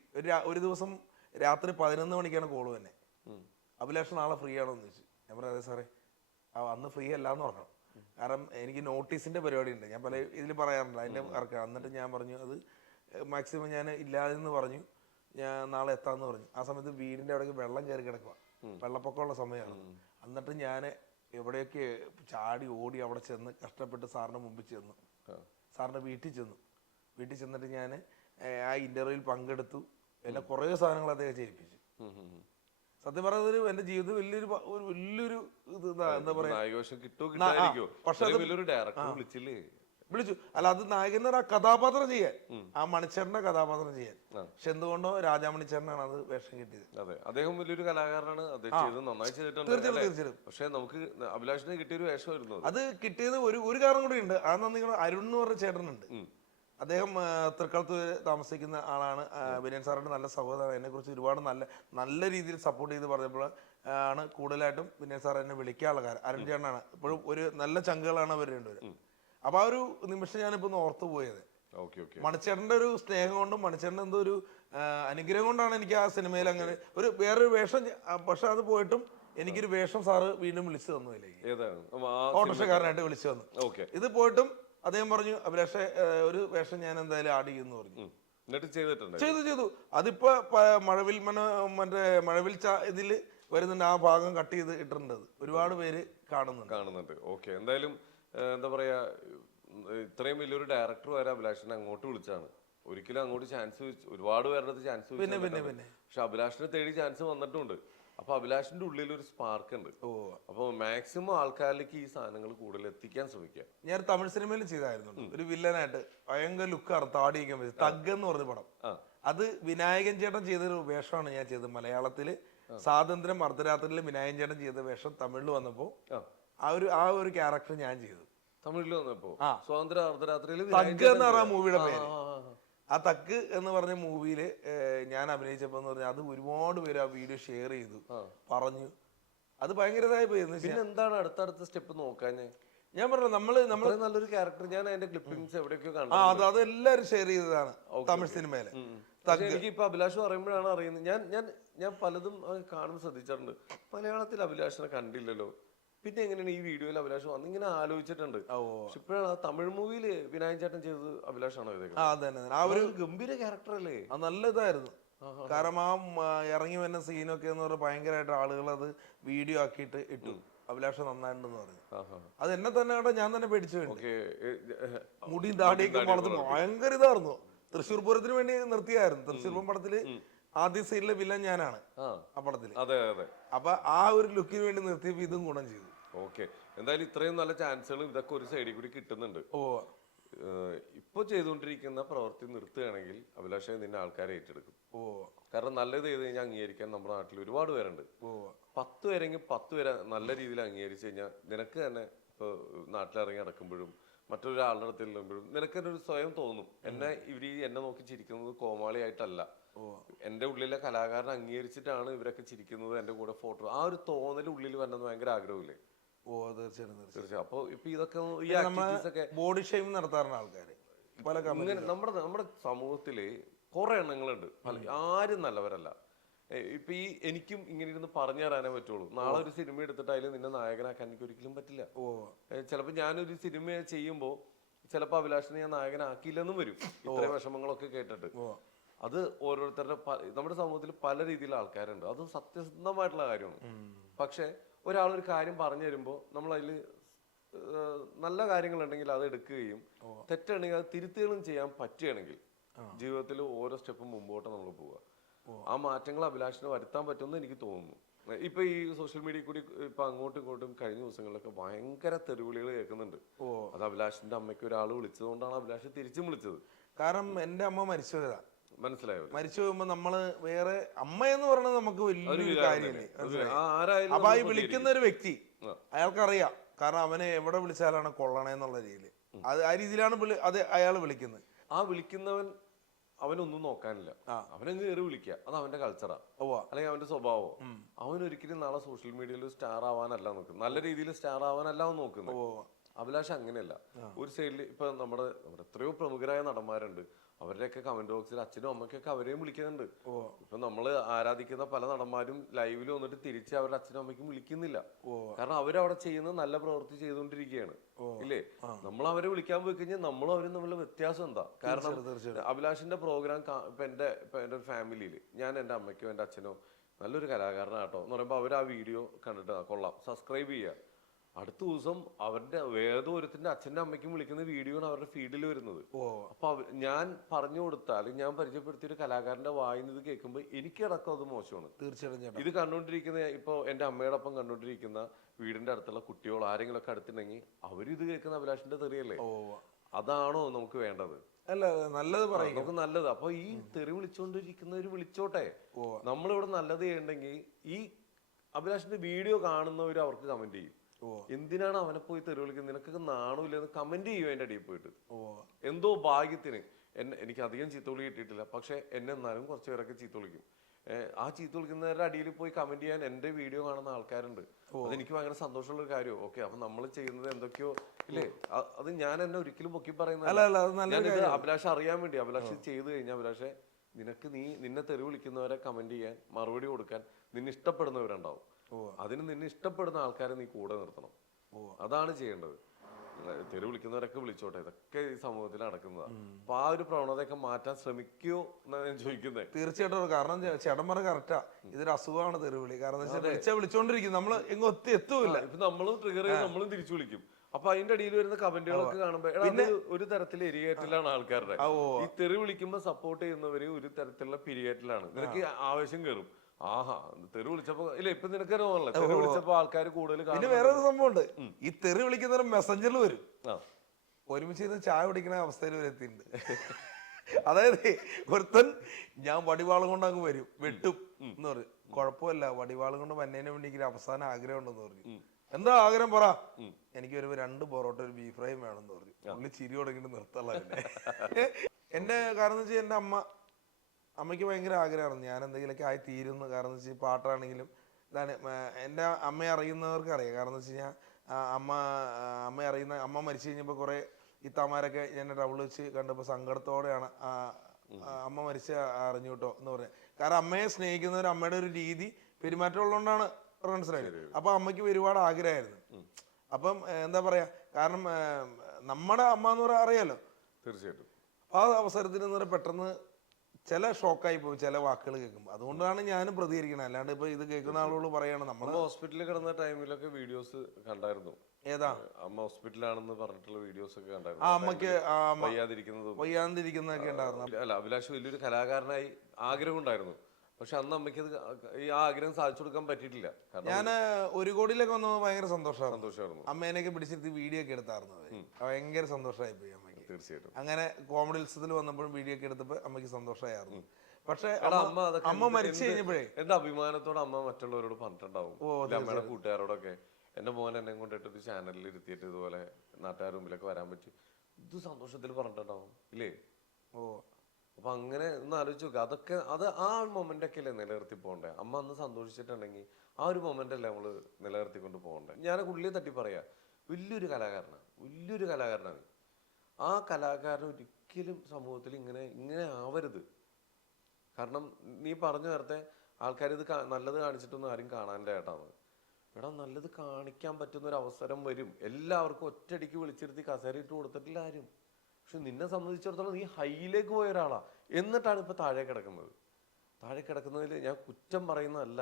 ഒരു ദിവസം രാത്രി 11 മണിക്കാണ് കോള് തന്നെ. അഭിലാഷ് നാളെ ഫ്രീ ആണോ എന്ന് ചോദിച്ചു. ഞാൻ പറഞ്ഞു അതെ സാറേ, അന്ന് ഫ്രീ അല്ല എന്ന് പറഞ്ഞു. കാരണം എനിക്ക് നോട്ടീസിന്റെ പരിപാടി ഉണ്ട്, ഞാൻ പല ഇതിൽ പറയാറുണ്ട്, അതിന്റെ വർക്ക്. എന്നിട്ട് ഞാൻ പറഞ്ഞു അത് മാക്സിമം ഞാൻ ഇല്ലാതെന്ന് പറഞ്ഞു, ഞാൻ നാളെ എത്താന്ന് പറഞ്ഞു. ആ സമയത്ത് വീടിന്റെ അവിടേക്ക് വെള്ളം കയറി കിടക്കുക, വെള്ളപ്പൊക്കമുള്ള സമയമാണ്. എന്നിട്ട് ഞാൻ എവിടെയൊക്കെ ചാടി ഓടി അവിടെ ചെന്ന് കഷ്ടപ്പെട്ട് സാറിന്റെ മുമ്പിൽ ചെന്നു, സാറിന്റെ വീട്ടിൽ ചെന്നിട്ട് ഞാൻ ആ ഇന്റർവ്യൂവിൽ പങ്കെടുത്തു. എന്നെ കുറേ സാധനങ്ങൾ അദ്ദേഹം ചെയ്യിപ്പിച്ചു. സത്യം പറയുന്നത് എന്റെ ജീവിതത്തിൽ വലിയൊരു എന്താ പറയാ, വിളിച്ചു. അല്ല, അത് നായകൻ ആ കഥാപാത്രം ചെയ്യാൻ, ആ മണിച്ചേട്ടന്റെ കഥാപാത്രം ചെയ്യാൻ. പക്ഷെ എന്തുകൊണ്ടോ രാജാമണിച്ചേട്ടനാണ് അത് വേഷം കിട്ടിയത്. അതെ, അദ്ദേഹം വലിയൊരു കലാകാരനാണ്, അദ്ദേഹം ചെയ്ത് നന്നായി ചെയ്തിട്ടുണ്ട്. തീർച്ചയായിട്ടും. പക്ഷെ നമുക്ക് അഭിലാഷിന് കിട്ടിയൊരു വേഷമായിരുന്നു അത് കിട്ടിയത് ഒരു കാരണം കൂടി ഉണ്ട്. അതെന്നാ, നിങ്ങൾ അരുൺ എന്ന് പറഞ്ഞ ചേട്ടനുണ്ട്, അദ്ദേഹം തൃക്കളത്ത് താമസിക്കുന്ന ആളാണ്. വിനയൻ സാറിന്റെ നല്ല സഹോദരൻ. എന്നെ കുറിച്ച് ഒരുപാട് നല്ല രീതിയിൽ സപ്പോർട്ട് ചെയ്ത് പറഞ്ഞപ്പോൾ ആണ് കൂടുതലായിട്ടും വിനയൻ സാർ എന്നെ വിളിക്കാനുള്ള കാര്യം. അരുൺ ചേട്ടനാണ്. ഇപ്പോഴും ഒരു നല്ല ചങ്കുകളാണ് അവർ രണ്ടുപേരും. അപ്പൊ ആ ഒരു നിമിഷം ഞാനിപ്പോ ഒന്ന് ഓർത്തു പോയത്. മണിച്ചേട്ടന്റെ ഒരു സ്നേഹം കൊണ്ടും മണിച്ചേട്ടന്റെ എന്തോ ഒരു അനുഗ്രഹം കൊണ്ടാണ് എനിക്ക് ആ സിനിമയിൽ അങ്ങനെ വേറൊരു വേഷം. പക്ഷെ അത് പോയിട്ടും എനിക്കൊരു വേഷം സാറ് വീണ്ടും വിളിച്ചു തന്നു. ഓട്ടോറിക്ഷക്കാരനായിട്ട് വിളിച്ചു തന്നു. ഇത് പോയിട്ടും അദ്ദേഹം പറഞ്ഞു, അഭിലാഷെ ഒരു വേഷം ഞാൻ എന്തായാലും ആഡ് ചെയ്യുമെന്ന് പറഞ്ഞു. ചെയ്തു. അതിപ്പോ മറ്റേ മഴവിൽ ഇതില് വരുന്നുണ്ട്. ആ ഭാഗം കട്ട് ചെയ്ത് ഇട്ടിട്ടുണ്ട്. ഒരുപാട് പേര് കാണുന്നുണ്ട്. ഓക്കെ, എന്തായാലും എന്താ പറയാ, ഇത്രയും വലിയൊരു ഡയറക്ടർ വരെ അഭിലാഷിനെ അങ്ങോട്ട് വിളിച്ചാണ്. ഒരിക്കലും അങ്ങോട്ട് ചാൻസ് ഒരുപാട് പേരുടെ ചാൻസ്, പക്ഷെ അഭിലാഷിനെ തേടി ചാൻസ് വന്നിട്ടുണ്ട്. അപ്പൊ അഭിലാഷിന്റെ ഉള്ളിൽ ഒരു സ്പാർക്ക് ഉണ്ട്. അപ്പൊ മാക്സിമം ആൾക്കാരിലേക്ക് ഈ സാധനങ്ങൾ കൂടുതൽ എത്തിക്കാൻ ശ്രമിക്കുക. ഞാൻ തമിഴ് സിനിമയിൽ ചെയ്തായിരുന്നു ഒരു വില്ലനായിട്ട്, ഭയങ്കര ലുക്ക് താടിയൊക്കെ വെച്ച് തഗ് എന്ന് പറഞ്ഞ പടം. അത് വിനായകൻ ചേട്ടൻ ചെയ്തൊരു വേഷമാണ് ഞാൻ ചെയ്തത്. മലയാളത്തില് സ്വാതന്ത്ര്യം അർദ്ധരാത്രിയില് വിനായകൻ ചേട്ടൻ ചെയ്ത വേഷം തമിഴിൽ വന്നപ്പോ ആ ഒരു ക്യാരക്ടർ ഞാൻ ചെയ്തു. തമിഴിൽ വന്നപ്പോ സ്വാതന്ത്ര്യ അർദ്ധരാത്രിയില് തഗ് എന്ന് പറഞ്ഞ മൂവിയുടെ പേര്. ആ തക്ക് എന്ന് പറഞ്ഞ മൂവിയില് ഞാൻ അഭിനയിച്ചപ്പോ എന്ന് പറഞ്ഞാൽ അത് ഒരുപാട് പേര് ആ വീഡിയോ ഷെയർ ചെയ്തു, പറഞ്ഞു. അത് ഭയങ്കരതായി പോയി. എന്താണ് അടുത്തടുത്ത സ്റ്റെപ്പ് നോക്കാൻ ഞാൻ പറഞ്ഞു, നമ്മള് നല്ലൊരു ക്യാരക്ടർ, ഞാൻ അതിന്റെ ക്ലിപ്പിംഗ്സ് എവിടെയൊക്കെയോ കണ്ടു. അതെല്ലാരും ഷെയർ ചെയ്തതാണ് തമിഴ് സിനിമയില്. എനിക്ക് ഇപ്പൊ അഭിലാഷ് പറയുമ്പോഴാണ് അറിയുന്നത്. ഞാൻ പലതും കാണുമ്പോൾ ശ്രദ്ധിച്ചിട്ടുണ്ട്, മലയാളത്തിൽ അഭിലാഷിനെ കണ്ടില്ലല്ലോ, പിന്നെ എങ്ങനെയാണ് ഈ വീഡിയോയിൽ അഭിലാഷ് വന്ന് ഇങ്ങനെ ആലോചിച്ചിട്ടുണ്ട്. പക്ഷെ ഇപ്പോഴാണ് ആ തമിഴ് മൂവിയില് വിനായകൻ ചേട്ടൻ ചെയ്തത് അഭിലാഷാണോ ആ ഒരു ഗംഭീര ക്യാരക്ടർ അല്ലേ? നല്ല ഇതായിരുന്നു. കാരണം ആ ഇറങ്ങി വരുന്ന സീനൊക്കെ എന്ന് പറഞ്ഞാൽ ഭയങ്കരമായിട്ട് ആളുകൾ അത് വീഡിയോ ആക്കിയിട്ട് ഇട്ടു. അഭിലാഷ് നന്നായിട്ടുണ്ടെന്ന് പറഞ്ഞു. അത് എന്നെ തന്നെ കേട്ടോ, ഞാൻ തന്നെ പേടിച്ചു വേണ്ടി. മുടിയും താടിയൊക്കെ വളർത്തി ഭയങ്കര ഇതായിരുന്നു. തൃശ്ശൂർ പൂരത്തിന് വേണ്ടി നിർത്തിയായിരുന്നു. തൃശ്ശൂർ പൂരം പടത്തില് ആദ്യ സീനിലെ വില്ലൻ ഞാനാണ് ആ പടത്തില്. അപ്പൊ ആ ഒരു ലുക്കിന് വേണ്ടി നിർത്തിയപ്പോ ഇതും ഗുണം ചെയ്തു. ഓക്കെ, എന്തായാലും ഇത്രയും നല്ല ചാൻസുകൾ ഇതൊക്കെ ഒരു സൈഡിൽ കൂടി കിട്ടുന്നുണ്ട്. ഇപ്പൊ ചെയ്തുകൊണ്ടിരിക്കുന്ന പ്രവൃത്തി നിർത്തുകയാണെങ്കിൽ അഭിലാഷെ നിന്നെ ആൾക്കാരെ ഏറ്റെടുക്കും. കാരണം നല്ലത് ചെയ്ത് കഴിഞ്ഞാൽ അംഗീകരിക്കാൻ നമ്മുടെ നാട്ടിൽ ഒരുപാട് പേരുണ്ട്. 10 പേരെങ്കിൽ 10 പേരെ നല്ല രീതിയിൽ അംഗീകരിച്ചു കഴിഞ്ഞാൽ നിനക്ക് തന്നെ ഇപ്പൊ നാട്ടിലിറങ്ങി നടക്കുമ്പോഴും മറ്റൊരാളുടെ അടുത്ത് ചെല്ലുമ്പോഴും നിനക്ക് തന്നെ ഒരു സ്വയം തോന്നും, എന്നെ നോക്കി ചിരിക്കുന്നത് കോമാളിയായിട്ടല്ല, എന്റെ ഉള്ളിലെ കലാകാരനെ അംഗീകരിച്ചിട്ടാണ് ഇവരൊക്കെ ചിരിക്കുന്നത്, എന്റെ കൂടെ ഫോട്ടോ. ആ ഒരു തോന്നൽ ഉള്ളിൽ വരണമെന്ന് ഭയങ്കര ആഗ്രഹമില്ലേ? തീർച്ചയായിട്ടും. അപ്പൊ ഇപ്പൊ ഇതൊക്കെ ഈ ആക്ടിവിറ്റീസ് ഒക്കെ ബോഡി ഷെയിം നടത്താറുണ്ട് ആൾക്കാര്. നമ്മുടെ സമൂഹത്തില് കുറെ എണ്ണങ്ങളുണ്ട്. ആരും നല്ലവരല്ല. ഇപ്പൊ എനിക്കും ഇങ്ങനെ ഇരുന്ന് പറഞ്ഞു തരാനേ പറ്റുള്ളൂ. നാളെ ഒരു സിനിമ എടുത്തിട്ട് അതിൽ നിന്നെ നായകനാക്കാൻ എനിക്ക് ഒരിക്കലും പറ്റില്ല. ചിലപ്പോ ഞാനൊരു സിനിമ ചെയ്യുമ്പോ ചിലപ്പോ അഭിലാഷിനെ ഞാൻ നായകനാക്കിയില്ലെന്നും വരും, ഇത്രയും വിഷമങ്ങളൊക്കെ കേട്ടിട്ട്. അത് ഓരോരുത്തരുടെ നമ്മുടെ സമൂഹത്തിൽ പല രീതിയിലുള്ള ആൾക്കാരുണ്ട്. അത് സത്യസന്ധമായിട്ടുള്ള കാര്യമാണ്. പക്ഷെ ഒരാളൊരു കാര്യം പറഞ്ഞു തരുമ്പോൾ നമ്മൾ അതിൽ നല്ല കാര്യങ്ങളുണ്ടെങ്കിൽ അത് എടുക്കുകയും തെറ്റുണ്ടെങ്കിൽ അത് തിരുത്തുകയും ചെയ്യാൻ പറ്റുകയാണെങ്കിൽ ജീവിതത്തിൽ ഓരോ സ്റ്റെപ്പും മുമ്പോട്ട് നമ്മൾ പോവുക. ആ മാറ്റങ്ങൾ അഭിലാഷിന് വരുത്താൻ പറ്റുമെന്ന് എനിക്ക് തോന്നുന്നു. ഇപ്പൊ ഈ സോഷ്യൽ മീഡിയ കൂടി ഇപ്പൊ അങ്ങോട്ടും ഇങ്ങോട്ടും കഴിഞ്ഞ ദിവസങ്ങളിലൊക്കെ ഭയങ്കര തെരുവിളികൾ കേൾക്കുന്നുണ്ട്. അത് അഭിലാഷിന്റെ അമ്മയ്ക്ക് ഒരാൾ വിളിച്ചതുകൊണ്ടാണ് അഭിലാഷ് തിരിച്ചും വിളിച്ചത്. കാരണം എന്റെ അമ്മ മരിച്ചുപോയതാ. മനസ്സിലായോ? മരിച്ചു പോകുമ്പോ നമ്മള് വേറെ അമ്മ എന്ന് പറയുന്നത് നമുക്ക് വലിയൊരു കാര്യമല്ലേ. അപ്പൊ ഈ വിളിക്കുന്ന ഒരു വ്യക്തി അയാൾക്കറിയാം, കാരണം അവനെ എവിടെ വിളിച്ചാലാണ് കൊള്ളണേന്നുള്ള രീതിയിൽ ആ രീതിയിലാണ് അത് അയാൾ വിളിക്കുന്നത്. ആ വിളിക്കുന്നവൻ അവനൊന്നും നോക്കാനില്ല, അവനങ്ങ് കയറി വിളിക്കുക. അത് അവന്റെ കൾച്ചറാ, അല്ലെങ്കിൽ അവന്റെ സ്വഭാവമോ. അവൻ ഒരിക്കലും നാളെ സോഷ്യൽ മീഡിയയിൽ സ്റ്റാർ ആവാനല്ല നോക്കുന്നത്, നല്ല രീതിയിൽ സ്റ്റാർ ആവാനല്ല അവൻ നോക്കുന്നത്. അഭിലാഷ് അങ്ങനെയല്ല. ഒരു സൈഡിൽ ഇപ്പൊ നമ്മുടെ എത്രയോ പ്രമുഖരായ നടന്മാരുണ്ട്, അവരുടെയൊക്കെ കമന്റ് ബോക്സിൽ അച്ഛനും അമ്മയ്ക്കൊക്കെ അവരെയും വിളിക്കുന്നുണ്ട്. ഇപ്പൊ നമ്മള് ആരാധിക്കുന്ന പല നടന്മാരും ലൈവിൽ വന്നിട്ട് തിരിച്ച് അവരുടെ അച്ഛനും അമ്മയ്ക്കും വിളിക്കുന്നില്ല. കാരണം അവരവിടെ ചെയ്യുന്ന നല്ല പ്രവൃത്തി ചെയ്തുകൊണ്ടിരിക്കുകയാണ്, ഇല്ലേ? നമ്മൾ അവരെ വിളിക്കാൻ പോയി കഴിഞ്ഞാൽ നമ്മളും അവരും തമ്മിലുള്ള വ്യത്യാസം എന്താ? കാരണം അഭിലാഷിന്റെ പ്രോഗ്രാം ഇപ്പൊ എന്റെ ഫാമിലിയിൽ ഞാൻ എന്റെ അമ്മയ്ക്കോ എന്റെ അച്ഛനോ നല്ലൊരു കലാകാരനാട്ടോ എന്ന് പറയുമ്പോ അവർ ആ വീഡിയോ കണ്ടിട്ട് കൊള്ളാം, സബ്സ്ക്രൈബ് ചെയ്യുക. അടുത്ത ദിവസം അവരുടെ വേദോരത്തിന്റെ അച്ഛന്റെ അമ്മയ്ക്കും വിളിക്കുന്ന വീഡിയോ ആണ് അവരുടെ ഫീഡിൽ വരുന്നത്. അപ്പൊ ഞാൻ പറഞ്ഞു കൊടുത്ത അല്ലെങ്കിൽ ഞാൻ പരിചയപ്പെടുത്തിയ ഒരു കലാകാരന്റെ വായിന്നത് കേൾക്കുമ്പോൾ എനിക്കടക്കം അത് മോശമാണ്. തീർച്ചയായിട്ടും ഇത് കണ്ടുകൊണ്ടിരിക്കുന്ന ഇപ്പൊ എന്റെ അമ്മയോടൊപ്പം കണ്ടുകൊണ്ടിരിക്കുന്ന വീടിന്റെ അടുത്തുള്ള കുട്ടികൾ ആരെങ്കിലും ഒക്കെ അടുത്തുണ്ടെങ്കിൽ അവരും ഇത് കേൾക്കുന്ന അഭിലാഷിന്റെ തെറിയല്ലേ? അതാണോ നമുക്ക് വേണ്ടത്? അല്ല നല്ലത് പറയും നമുക്ക് നല്ലത്. അപ്പൊ ഈ തെറി വിളിച്ചോണ്ടിരിക്കുന്നവര് വിളിച്ചോട്ടെ. നമ്മളിവിടെ നല്ലത് ചെയ്യണ്ടെങ്കിൽ ഈ അഭിലാഷിന്റെ വീഡിയോ കാണുന്നവര് അവർക്ക് കമന്റ് ചെയ്യും, എന്തിനാണ് അവനെ പോയി തെറി വിളിക്കുന്നത്, നിനക്കൊക്കെ നാണമില്ലെന്ന് കമന്റ് ചെയ്യും അതിന്റെ അടിയിൽ പോയിട്ട്. എന്തോ ഭാഗ്യത്തിന് എനിക്ക് അധികം ചീത്തവിളി കിട്ടിയിട്ടില്ല, പക്ഷെ എന്നെ എന്നാലും കുറച്ച് പേരൊക്കെ ചീത്ത വിളിക്കും. ആ ചീത്ത വിളിക്കുന്നവരുടെ അടിയിൽ പോയി കമന്റ് ചെയ്യാൻ എന്റെ വീഡിയോ കാണുന്ന ആൾക്കാരുണ്ട്. അതെനിക്ക് ഭയങ്കര സന്തോഷമുള്ള ഒരു കാര്യം. ഓക്കെ, അപ്പൊ നമ്മൾ ചെയ്യുന്നത് എന്തൊക്കെയോ ഇല്ലേ, അത് ഞാൻ എന്നെ ഒരിക്കലും പൊക്കി പറയുന്നത് അഭിലാഷ് അറിയാൻ വേണ്ടി. അഭിലാഷ് ചെയ്ത് കഴിഞ്ഞാൽ അഭിലാഷെ നിനക്ക് നിന്നെ തെറി വിളിക്കുന്നവരെ കമന്റ് ചെയ്യാൻ മറുപടി കൊടുക്കാൻ നിന്നെ ഇഷ്ടപ്പെടുന്നവരുണ്ടാവും. അതിന് നിന്നെ ഇഷ്ടപ്പെടുന്ന ആൾക്കാരെ നീ കൂടെ നിർത്തണം. അതാണ് ചെയ്യേണ്ടത്. തെറി വിളിക്കുന്നവരൊക്കെ വിളിച്ചോട്ടെ, ഇതൊക്കെ ഈ സമൂഹത്തിൽ നടക്കുന്നതാണ്. അപ്പൊ ആ ഒരു പ്രവണതയൊക്കെ മാറ്റാൻ ശ്രമിക്കോ എന്നാണ് ഞാൻ ചോദിക്കുന്നത്. തീർച്ചയായിട്ടും. കാരണം ചേട്ടൻ പറഞ്ഞ കറക്റ്റാ, ഇതൊരു അസുഖമാണ് തെറിവിളി. കാരണം വിളിച്ചോണ്ടിരിക്കും, നമ്മൾ എങ്ങും എത്തൂല്ല. ഇപ്പൊ നമ്മളും ട്രിഗർ ചെയ്ത് നമ്മളും തിരിച്ചു വിളിക്കും. അപ്പൊ അതിന്റെ അടിയിൽ വരുന്ന കമന്റുകളൊക്കെ കാണുമ്പോ ഒരു തരത്തില് എരിയേറ്റലാണ് ആൾക്കാരുടെ. ഈ തെറി വിളിക്കുമ്പോ സപ്പോർട്ട് ചെയ്യുന്നവര് ഒരു തരത്തിലുള്ള പിരിയേറ്റലാണ്. നിനക്ക് ആവേശം കയറും. ആഹാ, തെറി വിളിച്ചപ്പോ ഇല്ല, ഇപ്പൊ നിനക്കറിയാമല്ലോ, തെറി വിളിച്ചപ്പോ ആൾക്കാർ കൂടുതൽ. പിന്നെ വേറൊരു സംഭവം ഉണ്ട്, ഈ തെറി വിളിക്കുന്നവർ മെസ്സഞ്ചറിൽ വരും, ഒരുമിച്ച് ഇരുന്ന് ചായ കുടിക്കുന്ന അവസ്ഥയിൽ വരെ എത്തിയിട്ടുണ്ട്. അതായത് ഒരുത്തൻ ഞാൻ വടിവാളം കൊണ്ട് അങ്ങ് വരും, വെട്ടും എന്ന് പറയും. കുഴപ്പമില്ല, വടിവാളം കൊണ്ട് വന്നതിന് വേണ്ടി എനിക്ക് അവസാന ആഗ്രഹം ഉണ്ടെന്ന് പറഞ്ഞു. എന്താ ആഗ്രഹം പറ? എനിക്ക് ഒരു 2 പൊറോട്ട ഒരു ബീഫ് ഫ്രൈയും വേണമെന്ന് പറഞ്ഞു. പുള്ളി ചിരി തുടങ്ങിട്ട് നിർത്തുള്ള. എന്റെ കാരണം എന്ന് വെച്ചാൽ എന്റെ അമ്മയ്ക്ക് ഭയങ്കര ആഗ്രഹമായിരുന്നു ഞാൻ എന്തെങ്കിലുമൊക്കെ ആയി തീരുന്നു. കാരണം എന്ന് വെച്ചാൽ പാട്ടാണെങ്കിലും ഇതാണ്. എൻ്റെ അമ്മയെ അറിയുന്നവർക്ക് അറിയാം. കാരണം എന്ന് വെച്ച് കഴിഞ്ഞാൽ അമ്മ മരിച്ചു കഴിഞ്ഞപ്പോൾ കുറേ ഇത്താമാരൊക്കെ എന്നെ ടൗണിൽ വെച്ച് കണ്ടപ്പോൾ സങ്കടത്തോടെയാണ് അമ്മ മരിച്ച അറിഞ്ഞു കേട്ടോ എന്ന് പറഞ്ഞത്. കാരണം അമ്മയെ സ്നേഹിക്കുന്നവർ അമ്മയുടെ ഒരു രീതി പെരുമാറ്റം ഉള്ളതുകൊണ്ടാണ് മനസ്സിലായത്. അപ്പൊ അമ്മയ്ക്ക് ഒരുപാട് ആഗ്രഹമായിരുന്നു. അപ്പം എന്താ പറയാ, കാരണം നമ്മുടെ അമ്മ എന്ന് പറയാൻ അറിയാലോ. തീർച്ചയായിട്ടും ആ അവസരത്തിൽ എന്ന് പറയാൻ പെട്ടെന്ന് ചില ഷോക്കായി പോകും ചില വാക്കുകൾ കേൾക്കുമ്പോൾ. അതുകൊണ്ടാണ് ഞാനും പ്രതികരിക്കണം. അല്ലാണ്ട് ഇപ്പൊ ഇത് കേൾക്കുന്ന ആളുകൾ പറയാണ്. നമ്മൾ ഹോസ്പിറ്റലിൽ കിടന്ന ടൈമിലൊക്കെ വീഡിയോസ് കണ്ടായിരുന്നു. ഏതാ അമ്മ ഹോസ്പിറ്റലാണെന്ന് പറഞ്ഞിട്ടുള്ള വീഡിയോസ് ഒക്കെ കണ്ടായിരുന്നു. അമ്മക്ക് വയ്യാതിരിക്കുന്നതൊക്കെ ഉണ്ടായിരുന്നു. അല്ല, അഭിലാഷ് വലിയൊരു കലാകാരനായി ആഗ്രഹം ഉണ്ടായിരുന്നു. പക്ഷെ അന്ന് അമ്മയ്ക്ക് ഈ ആഗ്രഹം സാധിച്ചു കൊടുക്കാൻ പറ്റിയിട്ടില്ല. ഞാൻ 1 കോടിയിലൊക്കെ വന്നപ്പോൾ ഭയങ്കര സന്തോഷമായിരുന്നു. അമ്മേനൊക്കെ പിടിച്ചിരുത്തി വീഡിയോ ഒക്കെ എടുത്തായിരുന്നു. ഭയങ്കര സന്തോഷമായി പോയി അമ്മയ്ക്ക്. തീർച്ചയായിട്ടും. അങ്ങനെ കോമഡി ഉത്സവത്തിൽ വന്നപ്പോഴും വീഡിയോ ഒക്കെ എടുത്തപ്പോൾ അമ്മയ്ക്ക് സന്തോഷമായിരുന്നു. പക്ഷെ അമ്മ മരിച്ചു കഴിഞ്ഞപ്പോഴേ എന്റെ അഭിമാനത്തോടെ അമ്മ മറ്റുള്ളവരോട് പറഞ്ഞിട്ടുണ്ടാവും, അമ്മയുടെ കൂട്ടുകാരോടൊക്കെ. എന്റെ മോൻ എന്നെ കൊണ്ടിട്ട് ഒരു ചാനലിൽ ഇരുത്തിയിട്ട് ഇതുപോലെ നാട്ടുകാരുടെ മുമ്പിലൊക്കെ വരാൻ പറ്റും, ഇത് സന്തോഷത്തിൽ പറഞ്ഞിട്ടുണ്ടാവും ഇല്ലേ. അപ്പൊ അങ്ങനെ ഒന്ന് ആലോചിച്ച് നോക്കുക. അതൊക്കെ ആ മൊമെന്റ് ഒക്കെ അല്ലേ നിലനിർത്തി പോകണ്ടേ. അമ്മ അന്ന് സന്തോഷിച്ചിട്ടുണ്ടെങ്കിൽ ആ ഒരു മൊമെന്റ് അല്ലേ നമ്മള് നിലനിർത്തിക്കൊണ്ട് പോകണ്ടേ. ഞാൻ ഉള്ളിൽ തട്ടി പറയാ, വലിയൊരു കലാകാരനാണ്. ആ കലാകാരൻ ഒരിക്കലും സമൂഹത്തിൽ ഇങ്ങനെ ആവരുത്. കാരണം നീ പറഞ്ഞു നേരത്തെ ആൾക്കാർ ഇത് നല്ലത് കാണിച്ചിട്ടൊന്നും ആരും കാണാനില്ല ഏട്ടാന്ന്. എടാ, നല്ലത് കാണിക്കാൻ പറ്റുന്ന ഒരു അവസരം വരും. എല്ലാവർക്കും ഒറ്റയടിക്ക് വിളിച്ചിരുത്തി കസേര ഇട്ട് കൊടുത്തിട്ടില്ല ആരും. പക്ഷെ നിന്നെ സംബന്ധിച്ചിടത്തോളം നീ ഹൈയിലേക്ക് പോയ ഒരാളാ, എന്നിട്ടാണ് ഇപ്പൊ താഴെ കിടക്കുന്നതിൽ ഞാൻ കുറ്റം പറയുന്നതല്ല.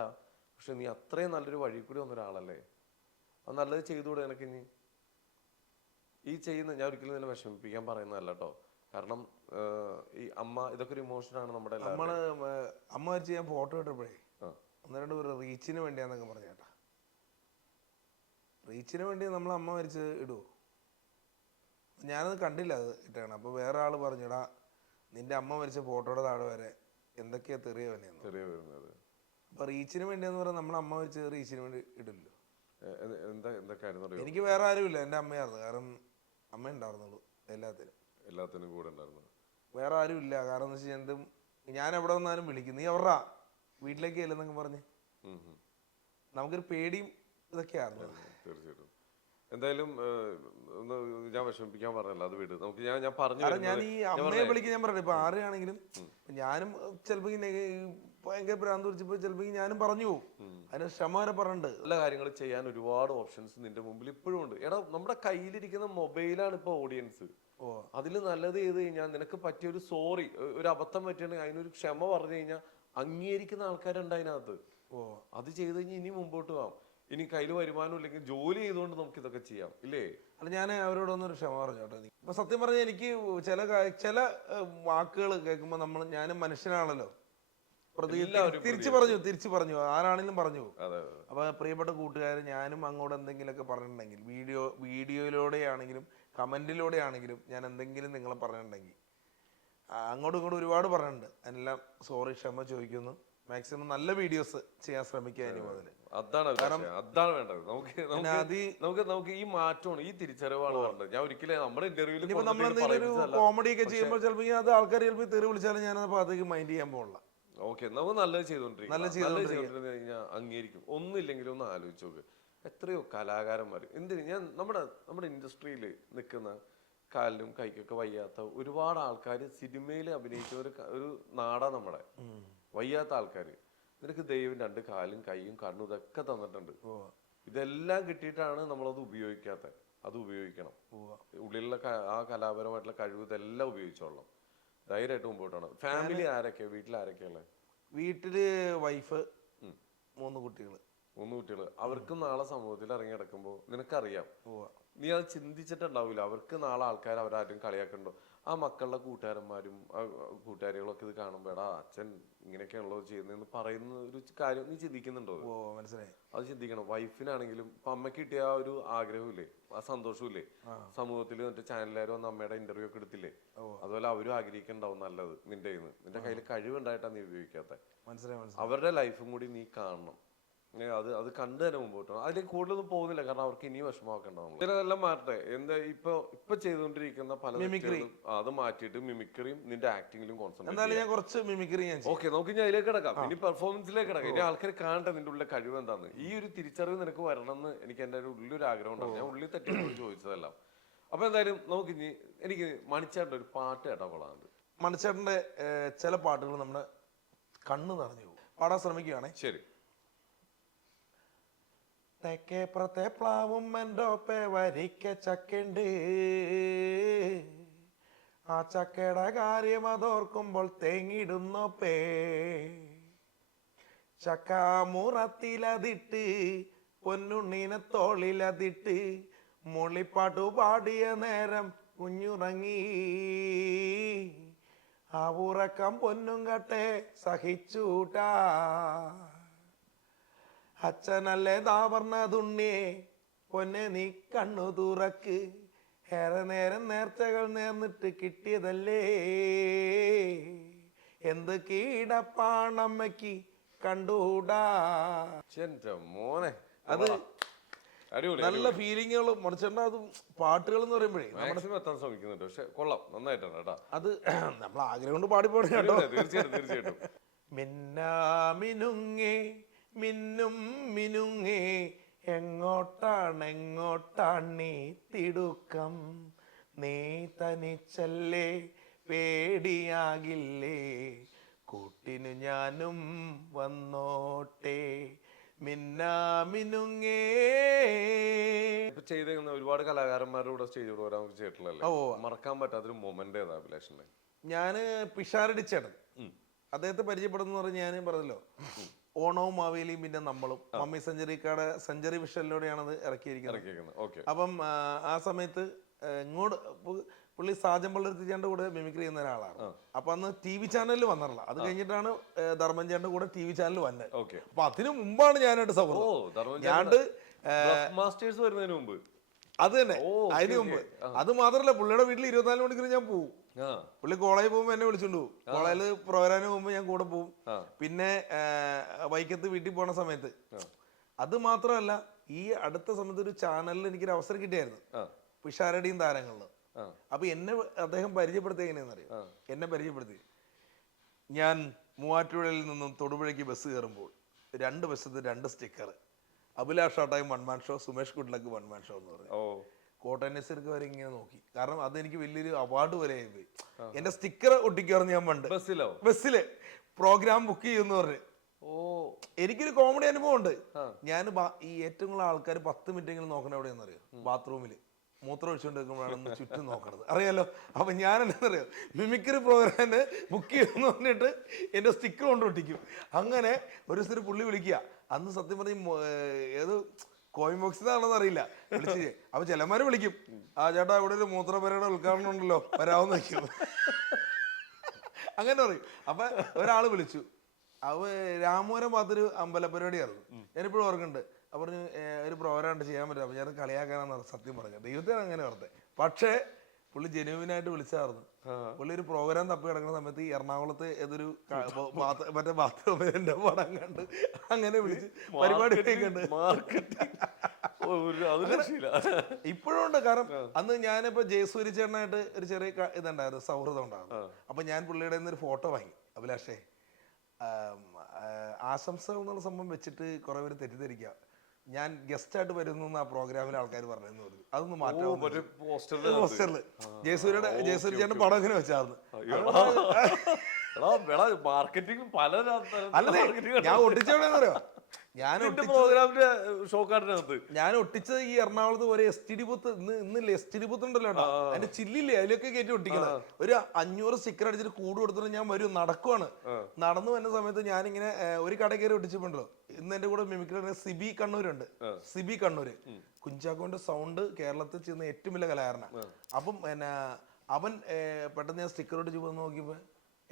പക്ഷെ നീ അത്രയും നല്ലൊരു വഴി കൂടി വന്ന ഒരാളല്ലേ. അത് നല്ലത് ചെയ്തുകൂടെ നിനക്ക്? ഇനി ഈ ചെയ്യുന്ന ഞാൻ ഒരിക്കലും നിന്നെ വിഷമിപ്പിക്കാൻ പറയുന്നതല്ല കേട്ടോ. കാരണം ഈ അമ്മ ഇതൊക്കെ ഒരു ഇമോഷനാണ് നമ്മുടെ. അമ്മ വരച്ച് ഞാൻ ഫോട്ടോ ഇട്ടപ്പോഴേ അന്നേരം ഒരു റീച്ചിന് വേണ്ടിയാന്നൊക്കെ പറഞ്ഞേട്ടാ. റീച്ചിന് വേണ്ടി നമ്മൾ അമ്മ വരച്ച് ഇടുവോ? ഞാനത് കണ്ടില്ല, അത് ഇട്ടാണ്. അപ്പൊ വേറെ ആള് പറഞ്ഞിടാ, നിന്റെ അമ്മ വരച്ച ഫോട്ടോയുടെ താഴെ വരെ എന്തൊക്കെയാ തെറിയ വരുന്നത്. അപ്പൊ റീച്ചിന് വേണ്ടിയെന്ന് പറഞ്ഞാൽ നമ്മൾ അമ്മ വരച്ച് റീച്ചിന് വേണ്ടി ഇടില്ലല്ലോ. എനിക്ക് വേറെ ആരുമില്ല, എന്റെ അമ്മയായിരുന്നു. കാരണം അമ്മ ഉണ്ടായിരുന്നുള്ളൂ എല്ലാത്തിനും കൂടെ ഉണ്ടായിരുന്നു. വേറെ ആരും ഇല്ല. കാരണം എന്ന് വെച്ചാൽ എന്തും ഞാൻ എവിടെ വന്നാലും വിളിക്കും, നീ എവിടാ വീട്ടിലേക്ക് ഇല്ലെന്നൊക്കെ പറഞ്ഞ് നമുക്കൊരു പേടിയും ഇതൊക്കെയായിരുന്നു. തീർച്ചയായിട്ടും. എന്തായാലും ഞാൻ വിഷമിപ്പിക്കാൻ പറഞ്ഞല്ലോ, അത് വിട്. നമുക്ക് ഞാൻ പറഞ്ഞു, ഞാൻ ഈ അമ്മയെ വിളിക്കാൻ ഞാൻ പറഞ്ഞു. ഇപ്പൊ ആരെയാണെങ്കിലും ഞാനും ചിലപ്പോ ഭയങ്കര ഭ്രാന്ത് പിടിച്ചപ്പോ ചിലപ്പോ ഞാനും പറഞ്ഞു പോകും. അതിന് ക്ഷമ വരെ പറഞ്ഞിട്ടുണ്ട്. നല്ല കാര്യങ്ങൾ ചെയ്യാൻ ഒരുപാട് ഓപ്ഷൻസ് നിന്റെ മുമ്പിൽ ഇപ്പോഴും ഉണ്ട്. എടാ, നമ്മുടെ കയ്യിലിരിക്കുന്ന മൊബൈലാണ് ഇപ്പൊ ഓഡിയൻസ്. അതിൽ നല്ലത് ചെയ്ത് കഴിഞ്ഞാൽ നിനക്ക് പറ്റിയൊരു സോറി, ഒരു അബദ്ധം പറ്റിയാണെങ്കിൽ അതിനൊരു ക്ഷമ പറഞ്ഞു കഴിഞ്ഞാൽ അംഗീകരിക്കുന്ന ആൾക്കാരുണ്ട് അതിനകത്ത്. അത് ചെയ്ത് കഴിഞ്ഞാൽ ഇനി മുമ്പോട്ട് പോവാം. ഇനി കയ്യിൽ വരുമാനം ഇല്ലെങ്കിൽ ജോലി ചെയ്തുകൊണ്ട് നമുക്ക് ഇതൊക്കെ ചെയ്യാം ഇല്ലേ. അല്ല, ഞാൻ അവരോടൊന്നൊരു ക്ഷമ പറഞ്ഞോട്ടെ. ഇപ്പൊ സത്യം പറഞ്ഞാൽ എനിക്ക് ചില വാക്കുകൾ കേൾക്കുമ്പോൾ ഞാനും മനുഷ്യനാണല്ലോ, തിരിച്ചു പറഞ്ഞു ആരാണെങ്കിലും പറഞ്ഞു. അപ്പൊ പ്രിയപ്പെട്ട കൂട്ടുകാർ, ഞാനും അങ്ങോട്ട് എന്തെങ്കിലുമൊക്കെ പറഞ്ഞിട്ടുണ്ടെങ്കിൽ വീഡിയോയിലൂടെ ആണെങ്കിലും കമന്റിലൂടെ ആണെങ്കിലും ഞാൻ എന്തെങ്കിലും നിങ്ങളെ പറഞ്ഞിട്ടുണ്ടെങ്കിൽ അങ്ങോട്ടും ഇങ്ങോട്ടും ഒരുപാട് പറഞ്ഞിട്ടുണ്ട്. അതിനെല്ലാം സോറി, ക്ഷമ ചോദിക്കുന്നു. മാക്സിമം നല്ല വീഡിയോസ് ചെയ്യാൻ ശ്രമിക്കുക ഇനി മുതൽ. അതാണ് വേണ്ടത്. നമുക്ക് ഈ മാറ്റമാണ്, ഈ തിരിച്ചറിവാണ് വേണ്ടത്. ഞാൻ ഒരിക്കലും നമ്മുടെ ഇന്റർവ്യൂവിൽ നമ്മൾ എന്തെങ്കിലും ഒരു കോമഡി ഒക്കെ ചെയ്യുമ്പോൾ ചിലപ്പോൾ അത് ആൾക്കാർ ചിലപ്പോൾ തെറി വിളിച്ചാലും ഞാൻ അത് ഭാഗത്തേക്ക് മൈൻഡ് ചെയ്യാൻ പോകില്ല. ഓക്കെ, നമുക്ക് നല്ലത് ചെയ്തോണ്ടിരിക്കും, അംഗീകരിക്കും. ഒന്നുമില്ലെങ്കിലും ഒന്ന് ആലോചിച്ച് നോക്ക്, എത്രയോ കലാകാരന്മാർ ഞാൻ നമ്മുടെ ഇൻഡസ്ട്രിയിൽ നിൽക്കുന്ന കാലിനും കൈക്കൊക്കെ വയ്യാത്ത ഒരുപാട് ആൾക്കാർ സിനിമയിൽ അഭിനയിച്ച ഒരു നാടാ നമ്മുടെ. വയ്യാത്ത ആൾക്കാർ, നിനക്ക് ദൈവം 2 കാലും കൈയും കണ്ണും ഇതൊക്കെ തന്നിട്ടുണ്ട്. ഇതെല്ലാം കിട്ടിയിട്ടാണ് നമ്മളത് ഉപയോഗിക്കാത്തത്. അത് ഉപയോഗിക്കണം. ഉള്ളിലുള്ള ആ കലാപരമായിട്ടുള്ള കഴിവ് ഇതെല്ലാം ഉപയോഗിച്ചോളണം. ധൈര്യമായിട്ട് മുമ്പോട്ടാണ്. ഫാമിലി ആരൊക്കെയാ? വീട്ടിൽ ആരൊക്കെയുള്ളത്? വീട്ടില് വൈഫ്, 3 കുട്ടികൾ. അവർക്കും നാളെ സമൂഹത്തിൽ ഇറങ്ങി നടക്കുമ്പോ നിനക്കറിയാം, നീ അത് ചിന്തിച്ചിട്ടുണ്ടാവില്ല. അവർക്ക് നാളെ ആൾക്കാർ അവരാരും കളിയാക്കണ്ടോ? ആ മക്കളുടെ കൂട്ടുകാരന്മാരും കൂട്ടുകാരികളൊക്കെ ഇത് കാണുമ്പോ എടാ അച്ഛൻ ഇങ്ങനെയൊക്കെയാണല്ലോ ചെയ്യുന്നതെന്ന് പറയുന്ന ഒരു കാര്യം നീ ചിന്തിക്കുന്നുണ്ടോ? മനസ്സിലായി. അത് ചിന്തിക്കണം. വൈഫിനാണെങ്കിലും ഇപ്പൊ അമ്മയ്ക്ക് കിട്ടിയ ആ ഒരു ആഗ്രഹമില്ലേ, ആ സന്തോഷമില്ലേ, സമൂഹത്തിൽ മറ്റേ ചാനലുകാർ വന്ന് അമ്മയുടെ ഇന്റർവ്യൂ ഒക്കെ എടുത്തില്ലേ, അതുപോലെ അവരും ആഗ്രഹിക്കുന്നുണ്ടാവും നല്ലത് നിന്റെ നിന്റെ കയ്യിൽ കഴിവുണ്ടായിട്ടാ നീ ഉപയോഗിക്കാത്ത. അവരുടെ ലൈഫും കൂടി നീ കാണണം. അത് കണ്ടു തന്നെ മുമ്പോട്ട്. അതിലേക്ക് കൂടുതലൊന്നും പോകുന്നില്ല, കാരണം അവർക്ക് ഇനിയും വിഷമമാക്കണ്ടാവും. ഇതെല്ലാം മാറട്ടെ. എന്താ ഇപ്പൊ ചെയ്തുകൊണ്ടിരിക്കുന്ന പല അത് മാറ്റിയിട്ട് മിമിക്രിയും നിന്റെ ആക്ടിങ്ങിലും കോൺസെൻട്രേറ്റ്. ഓക്കെ, നമുക്ക് ഇനി അതിലേക്ക് കിടക്കാം. ഇനി പെർഫോമൻസിലേക്ക് കിടക്കാം. ഇനി ആൾക്കാർ കാണട്ടെ നിന്റെ ഉള്ളിലെ കഴിവ് എന്താന്ന്. ഈ ഒരു തിരിച്ചറിവ് നിനക്ക് വരണമെന്ന് എനിക്ക് എന്റെ ഉള്ളിലൊരു ആഗ്രഹം ഉണ്ടാവും. ഞാൻ ഉള്ളിൽ തെറ്റിയോട് ചോദിച്ചതെല്ലാം. അപ്പൊ എന്തായാലും നമുക്ക് ഇനി എനിക്ക് മണിച്ചേട്ടൻ്റെ ഒരു പാട്ട് കേട്ടാ കൊള്ളാറുണ്ട്. മണിച്ചേട്ടന്റെ ചില പാട്ടുകൾ നമ്മുടെ കണ്ണ് നിറഞ്ഞു പോകും. പാടാൻ ശ്രമിക്കുകയാണേ. ശരി. തെക്കേപ്പുറത്തെ പ്ലാവും എൻ്റോപ്പെ വരിക്ക ചക്കണ്ട്, ആ ചക്കയുടെ കാര്യം അതോർക്കുമ്പോൾ തേങ്ങിടുന്നോപ്പേ. ചക്ക മുറത്തിലതിട്ട് പൊന്നുണ്ണീനെ തോളിലതിട്ട് മുള്ളിപ്പാട്ടു പാടിയ നേരം കുഞ്ഞുറങ്ങി. ആ ഉറക്കം പൊന്നും കട്ടെ സഹിച്ചൂട്ടാ. അച്ഛനല്ലേ താവർണതുണ്ണിയെ പൊന്നെ നീ കണ്ണു തുറക്ക്. ഏറെ നേരം നേർച്ചകൾ നേർന്നിട്ട് കിട്ടിയതല്ലേ. എന്ത് കീടപ്പാണമ്മയ്ക്ക് കണ്ടൂടാ. മോനെ, അത് നല്ല ഫീലിങ്ങുകളും മറിച്ചേണ്ട. അത് പാട്ടുകൾ എന്ന് പറയുമ്പോഴേ എത്താൻ ശ്രമിക്കുന്നുണ്ട്. പക്ഷെ കൊള്ളാം, നന്നായിട്ടാണ് കേട്ടോ. അത് നമ്മൾ ആഗ്രഹം കൊണ്ട് പാടിപ്പോണ കേട്ടോ. തീർച്ചയായിട്ടും. മിന്നാമിനുങ്ങേ മിന്നും മിനുങ്ങേ എങ്ങോട്ടാണെങ്ങോട്ടാണീ തിടുക്കം. നീ തനിച്ചല്ലേ പേടിയാകില്ലേ, കൂട്ടിനു ഞാനും വന്നോട്ടെ. മിന്നാമിനുങ്ങേ. ചെയ്തിരുന്ന ഒരുപാട് കലാകാരന്മാരുടെ കൂടെ സ്റ്റേജ് പ്രോഗ്രാം ചെയ്തിട്ടുള്ളല്ലേ, മറക്കാൻ പറ്റാത്തൊരു മൊമെന്റ് ഏതാ അഭിലാഷിന്റെ? ഞാന് പിഷാരടിച്ചേട്ടൻ അദ്ദേഹത്തെ പരിചയപ്പെടുന്ന പറഞ്ഞ് ഞാൻ പറഞ്ഞല്ലോ, ഓണവും മാവേലിയും പിന്നെ നമ്മളും മമ്മി സെഞ്ചുറിക്കാട് സെഞ്ചുറി വിഷനിലൂടെയാണ് അത് ഇറക്കിയിരിക്കുന്നത്. അപ്പം ആ സമയത്ത് ഇങ്ങോട്ട് പുള്ളി സാജൻ പള്ളർത്തിച്ചാന്റെ കൂടെ മിമിക്രി ചെയ്യുന്ന ഒരാളാണ്. അപ്പൊ അന്ന് TV ചാനലിൽ വന്നിട്ടില്ല. അത് കഴിഞ്ഞിട്ടാണ് ധർമ്മഞ്ചാന്റെ കൂടെ TV ചാനൽ വന്നത്. അപ്പൊ അതിനു മുമ്പാണ് ഞാനായിട്ട് സൗഹൃദം. മാസ്റ്റേഴ്സ് വരുന്നതിന് മുമ്പ് അത് തന്നെ, അതിന് മുമ്പ്. അത് മാത്രല്ല, പുള്ളിയുടെ വീട്ടിൽ 24 മണിക്കൂർ ഞാൻ പോവും. പുള്ളി കോളേജിൽ പോകുമ്പോ എന്നെ വിളിച്ചോണ്ട് പോകും. കോളേജിൽ പ്രോഗ്രാമിന് പോകുമ്പോ ഞാൻ കൂടെ പോവും. പിന്നെ വൈക്കത്ത് വീട്ടിൽ പോണ സമയത്ത്. അത് മാത്രമല്ല, ഈ അടുത്ത സമയത്ത് ഒരു ചാനലിൽ എനിക്കൊരു അവസരം കിട്ടിയായിരുന്നു, പിഷാരടിയും താരങ്ങളില്. അപ്പൊ എന്നെ അദ്ദേഹം പരിചയപ്പെടുത്തി എങ്ങനെയാണെന്നറിയാം. എന്നെ പരിചയപ്പെടുത്തി, ഞാൻ മൂവാറ്റുപുഴയിൽ നിന്നും തൊടുപുഴയ്ക്ക് ബസ് കയറുമ്പോൾ 2 വശത്ത് 2 സ്റ്റിക്കർ, അഭിലാഷ് ഷാട്ടായും 1 മാൻ ഷോ, സുമേഷ് കുട്ടിലക്ക് 1 മാൻ ഷോ എന്ന് പറഞ്ഞു. കോട്ടയം നസീർക്ക് വരെ ഇങ്ങനെ നോക്കി. കാരണം അതെനിക്ക് വലിയൊരു അവാർഡ് പോലെ ആയിപ്പോയി. എന്റെ സ്റ്റിക്കർ ഒട്ടിക്കാറുണ്ട് ഞാൻ പണ്ട് ബസ്സില് പ്രോഗ്രാം ബുക്ക് ചെയ്യുമെന്ന് പറഞ്ഞ്. എനിക്കൊരു കോമഡി അനുഭവം ഉണ്ട്. ഞാൻ ഈ ഏറ്റവും കൂടുതൽ ആൾക്കാർ 10 മിനിറ്റെങ്കിലും നോക്കണ എവിടെയെന്ന് അറിയോ? ബാത്റൂമില് മൂത്രം ഒഴിച്ചുകൊണ്ട് വെക്കുമ്പോഴാണ് ചുറ്റും നോക്കണത്, അറിയാലോ. അപ്പൊ ഞാൻ എന്താണെന്നറിയോ, മിമിക്രി പ്രോഗ്രാമിന് ബുക്ക് ചെയ്യുമെന്ന് പറഞ്ഞിട്ട് എന്റെ സ്റ്റിക്കർ കൊണ്ട് ഒട്ടിക്കും. അങ്ങനെ ഒരു ദിവസം പുള്ളി വിളിക്കുക. അന്ന് സത്യം പറഞ്ഞ ഏത് കോയിൻബോക്സിലാണെന്ന് അറിയില്ല, വിളിച്ച്. അപ്പൊ ചിലന്മാര് വിളിക്കും, ആ ചേട്ടാ ഇവിടെ ഒരു മൂത്രപ്പരയുടെ ഉദ്ഘാടനം ഉണ്ടല്ലോ, വരാമെന്ന് വയ്ക്കും. അങ്ങനെ പറയും. അപ്പൊ ഒരാള് വിളിച്ചു. അവ രാമപുരം ഭാഗത്തൊരു അമ്പല പരിപാടിയായിരുന്നു. ഞാനിപ്പോഴും ഓർക്കുന്നുണ്ട്. പറഞ്ഞു ഒരു പ്രോഗ്രാം ഉണ്ട് ചെയ്യാൻ പറ്റും. അപ്പൊ ഞാൻ കളിയാക്കാനാണ് സത്യം പറഞ്ഞത്, ദൈവത്തിന് അങ്ങനെ പറഞ്ഞത്. പക്ഷേ പുള്ളി ജെനുവിനായിട്ട് വിളിച്ചായിരുന്നു. പുള്ളി ഒരു പ്രോഗ്രാം തപ്പി കിടക്കുന്ന സമയത്ത് ഈ എറണാകുളത്ത് ഏതൊരു മറ്റേ ബാത്റൂമിന്റെ പടം കണ്ട് അങ്ങനെ വിളിച്ച് പരിപാടി കണ്ട് ഇപ്പോഴും ഉണ്ട്. കാരണം അന്ന് ഞാനിപ്പോ ജയസൂര്യ ചേട്ടനായിട്ട് ഒരു ചെറിയ ഇതുണ്ടായിരുന്നു, സൗഹൃദം ഉണ്ടായിരുന്നു. അപ്പൊ ഞാൻ പുള്ളിയുടെ നിന്ന് ഒരു ഫോട്ടോ വാങ്ങി. അഭിലാഷേ ആശംസകൾ എന്നുള്ള സംഭവം വെച്ചിട്ട് കുറെ പേര് തെറ്റിദ്ധരിക്കുക, ഞാൻ ഗസ്റ്റ് ആയിട്ട് വരുന്നു ആ പ്രോഗ്രാമിൽ ആൾക്കാർ പറഞ്ഞെന്ന് പറഞ്ഞു. അതൊന്ന് മാറ്റാം. പോസ്റ്ററില് ജയസൂര്യ ചേട്ടൻ പടം ഇങ്ങനെ വെച്ചായിരുന്നു. ഞാൻ ഒട്ടിച്ചെവിടെയാണെന്നറിയോ, ഞാൻ ഒട്ടിച്ചത് ഈ എറണാകുളത്ത് ഒരു STD ബൂത്ത്, ഇന്നില്ല STD ബൂത്ത് ഉണ്ടല്ലോ കേട്ടോ, അതിന്റെ ചില്ലില്ലേ അതിലൊക്കെ കയറ്റി ഒട്ടിക്കണം. ഒരു 500 സ്റ്റിക്കർ അടിച്ചിട്ട് കൂട് കൊടുത്തിട്ട് ഞാൻ വരും, നടക്കുവാണ്. നടന്നു വരുന്ന സമയത്ത് ഞാനിങ്ങനെ ഒരു കട കയറി ഒട്ടിച്ചിട്ടുണ്ടല്ലോ. ഇന്ന് എന്റെ കൂടെ മിമിക്രി സിബി കണ്ണൂരുണ്ട്. സിബി കണ്ണൂര് കുഞ്ചാക്കോന്റെ സൗണ്ട് കേരളത്തിൽ ചെയ്യുന്ന ഏറ്റവും വലിയ കലാകാരനാണ്. അപ്പം അവൻ പെട്ടെന്ന് ഞാൻ സ്റ്റിക്കർ ഒട്ടിച്ച് പോയി നോക്കിയപ്പോ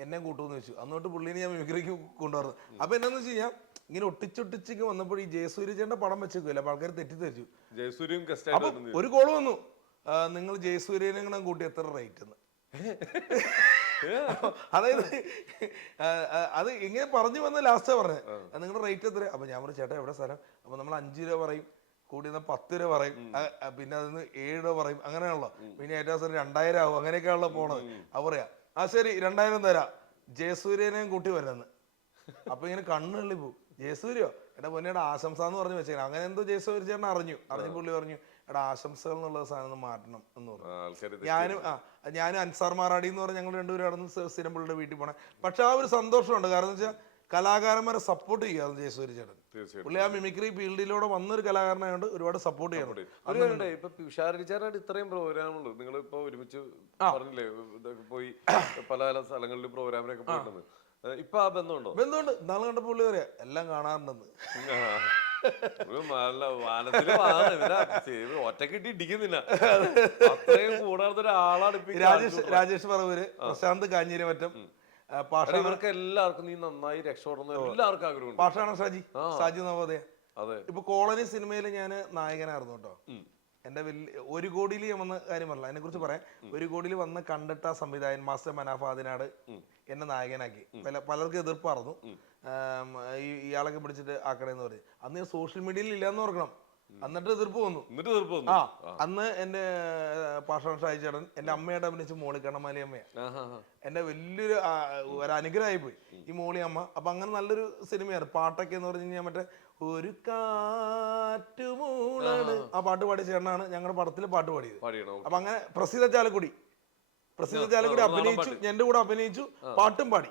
എന്നെ കൂട്ടുമെന്ന് വെച്ചു. അന്നോട്ട് പുള്ളീനെ ഞാൻ മിമിക്രിക്ക് കൊണ്ടുവന്നു. അപ്പൊ എന്നാന്ന് വെച്ച് കഴിഞ്ഞാൽ ഇങ്ങനെ ഒട്ടിച്ചൊട്ടിച്ചൊക്കെ വന്നപ്പോൾ ഈ ജയസൂര്യ ചേട്ടന്റെ പടം വെച്ചേക്കില്ല, അപ്പൊ ആൾക്കാർ തെറ്റിദ്ധരിച്ചു. അപ്പൊ ഒരു കോള് വന്നു, നിങ്ങൾ ജയസൂര്യനെ കൂടെ കൂട്ടി എത്ര റേറ്റ് എന്ന്. അതായത് അത് ഇങ്ങനെ പറഞ്ഞു വന്ന ലാസ്റ്റ് പറഞ്ഞത്, നിങ്ങളുടെ റേറ്റ് എത്ര? അപ്പൊ ഞാൻ പറഞ്ഞു ചേട്ടാ എവിടെ സ്ഥലം? അപ്പൊ നമ്മൾ 5 രൂപ പറയും, കൂടി 10 രൂപ പറയും, പിന്നെ അതിന് 7 രൂപ പറയും, അങ്ങനെയാണല്ലോ. പിന്നെ ഏറ്റവും അവസാനം 2000 ആവും, അങ്ങനെയൊക്കെയാണല്ലോ പോണത്. അത് പറയാ ആ ശരി 2000 തരാം, ജയസൂര്യനെയും കൂട്ടി വരുന്നത്. അപ്പൊ ഇങ്ങനെ കണ്ണുള്ളി പോവും. ജയസൂര്യോ എടാ പൊന്നേടെ ആശംസ എന്ന് പറഞ്ഞു വെച്ചേക്കണം. അങ്ങനെ എന്തോ ജയസൂര്യ ചേട്ടൻ അറിഞ്ഞു പുള്ളി പറഞ്ഞു എടാ ആശംസകൾ എന്നുള്ള സാധനം മാറ്റണം എന്ന് പറഞ്ഞു. ഞാനും അൻസാർ മാറാടി എന്ന് പറഞ്ഞ് ഞങ്ങൾ രണ്ടുപേരും നടന്ന് സ്ഥിരം പുള്ളിയുടെ വീട്ടിൽ പോണേ. പക്ഷെ ആ ഒരു സന്തോഷമുണ്ട്, കാരണം എന്ന് വെച്ചാൽ കലാകാരന്മാരെ സപ്പോർട്ട് ചെയ്യാറുണ്ട് ജയസൂര്യ ചേട്ടൻ. പുള്ളി ആ മിമിക്രി ഫീൽഡിലൂടെ വന്നൊരു കലാകാരനായോണ്ട് ഒരുപാട് സപ്പോർട്ട് ചെയ്യാറുണ്ട്. ഇപ്പൊ തുഷാരടിച്ചാനായിട്ട് ഇത്രയും പ്രോഗ്രാമുണ്ട്, നിങ്ങൾ ഇപ്പൊ ഒരുമിച്ച് പറഞ്ഞില്ലേ പോയി പല പല സ്ഥലങ്ങളിലും പ്രോഗ്രാമിനൊക്കെ പോയിട്ടുണ്ട്. ഇപ്പൊ ആ ബന്ധമുണ്ടോ? ബന്ധമുണ്ട്. നാളെ കണ്ട പുള്ളി പറയാ എല്ലാം കാണാറുണ്ടെന്ന്. ഒറ്റക്കിട്ടി ഇടിക്കുന്നില്ല, അത്രയും കൂടാത്ത ഒരാളാണ് രാജേഷ് പറവൂര്, പ്രശാന്ത് കാഞ്ഞിരമറ്റം, ഇവർക്ക് എല്ലാവർക്കും നീ നന്നായി രക്ഷപ്പെടണം എല്ലാവർക്കും ആഗ്രഹം. പാഷാണ ഷാജി നവോദയ. ഇപ്പൊ കോളനി സിനിമയിൽ ഞാൻ നായകനായിരുന്നു കേട്ടോ. എന്റെ ഒരു കോടിയിൽ വന്ന കാര്യം പറഞ്ഞില്ല, അതിനെ കുറിച്ച് പറയാം. ഒരു കോടിയിൽ വന്ന് കണ്ടിട്ട സംവിധായകൻ മാസ്റ്റർ മനാഫ് ആദിനാട് എന്നെ നായകനാക്കി. പലർക്കും എതിർപ്പായിരുന്നു, ഇയാളൊക്കെ പിടിച്ചിട്ട് ആക്കണേന്ന് പറഞ്ഞു. അന്ന് സോഷ്യൽ മീഡിയയിൽ ഇല്ലാന്ന് ഓർക്കണം, എന്നിട്ട് എതിർപ്പ് വന്നു. അന്ന് എന്റെ പാഷാൺ ഷാജി ചേട്ടൻ എന്റെ അമ്മയുടെ അഭിനയിച്ച് മോളി കണ്ണമാലി അമ്മയാണ്. എന്റെ വലിയൊരു അനുഗ്രഹമായി പോയി ഈ മോളി അമ്മ. അപ്പൊ അങ്ങനെ നല്ലൊരു സിനിമയാണ്. പാട്ടൊക്കെ എന്ന് പറഞ്ഞു കഴിഞ്ഞാൽ മറ്റേ ഒരു കാറ്റുമൂളാണ് ആ പാട്ട് പാടിയ ചേട്ടനാണ് ഞങ്ങളുടെ പടത്തിൽ പാട്ട് പാടിയത്. അപ്പൊ അങ്ങനെ പ്രസിദ്ധ ചാലക്കുടി അഭിനയിച്ചു, എന്റെ കൂടെ അഭിനയിച്ചു, പാട്ടും പാടി.